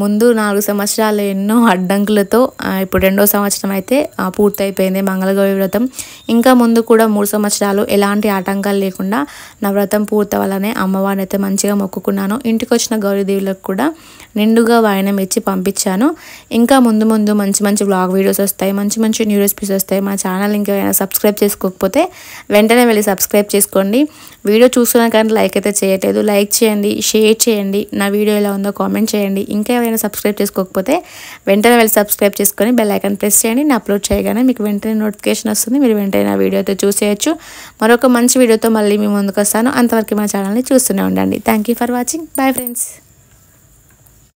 ముందు 4 సంవత్సరాలు ఎన్నో అడ్డంకులతో ఇప్పుడు 2వ సంవత్సరం అయితే పూర్తయిపోయింది మంగళగౌరి వ్రతం. ఇంకా ముందు కూడా 3 సంవత్సరాలు ఎలాంటి ఆటంకాలు లేకుండా నా వ్రతం పూర్తవ్వాలనే అమ్మవారిని అయితే మంచిగా మొక్కుకున్నాను. ఇంటికి వచ్చిన గౌరీదేవులకు కూడా నిండుగా వాయనం ఇచ్చి పంపించాను. ఇంకా ముందు మంచి వ్లాగ్ వీడియోస్ వస్తాయి, మంచి న్యూ రెసిపీస్ వస్తాయి. మా ఛానల్ ఇంకేమైనా సబ్స్క్రైబ్ చేసుకోకపోతే వెంటనే వెళ్ళి సబ్స్క్రైబ్ చేసుకోండి. వీడియో చూస్తున్నా కానీ లైక్ అయితే చేయట్లేదు, లైక్ చేయండి, షేర్ చేయండి, నా వీడియో ఎలా ఉందో కామెంట్ చేయండి. ఇంకా ఎవరైనా సబ్స్క్రైబ్ చేసుకోకపోతే వెంటనే వెళ్ళి సబ్స్క్రైబ్ చేసుకొని బెల్ ఐకాన్ ప్రెస్ చేయండి. నేను అప్లోడ్ చేయగానే మీకు వెంటనే నోటిఫికేషన్ వస్తుంది. మీరు వెంటనే నా వీడియో అయితే చూసేయచ్చు. మరొక మంచి వీడియోతో మళ్ళీ మీ ముందుకు వస్తాను. అంతవరకు మా ఛానల్ని చూస్తూనే ఉండండి. Thank you for watching. Bye friends.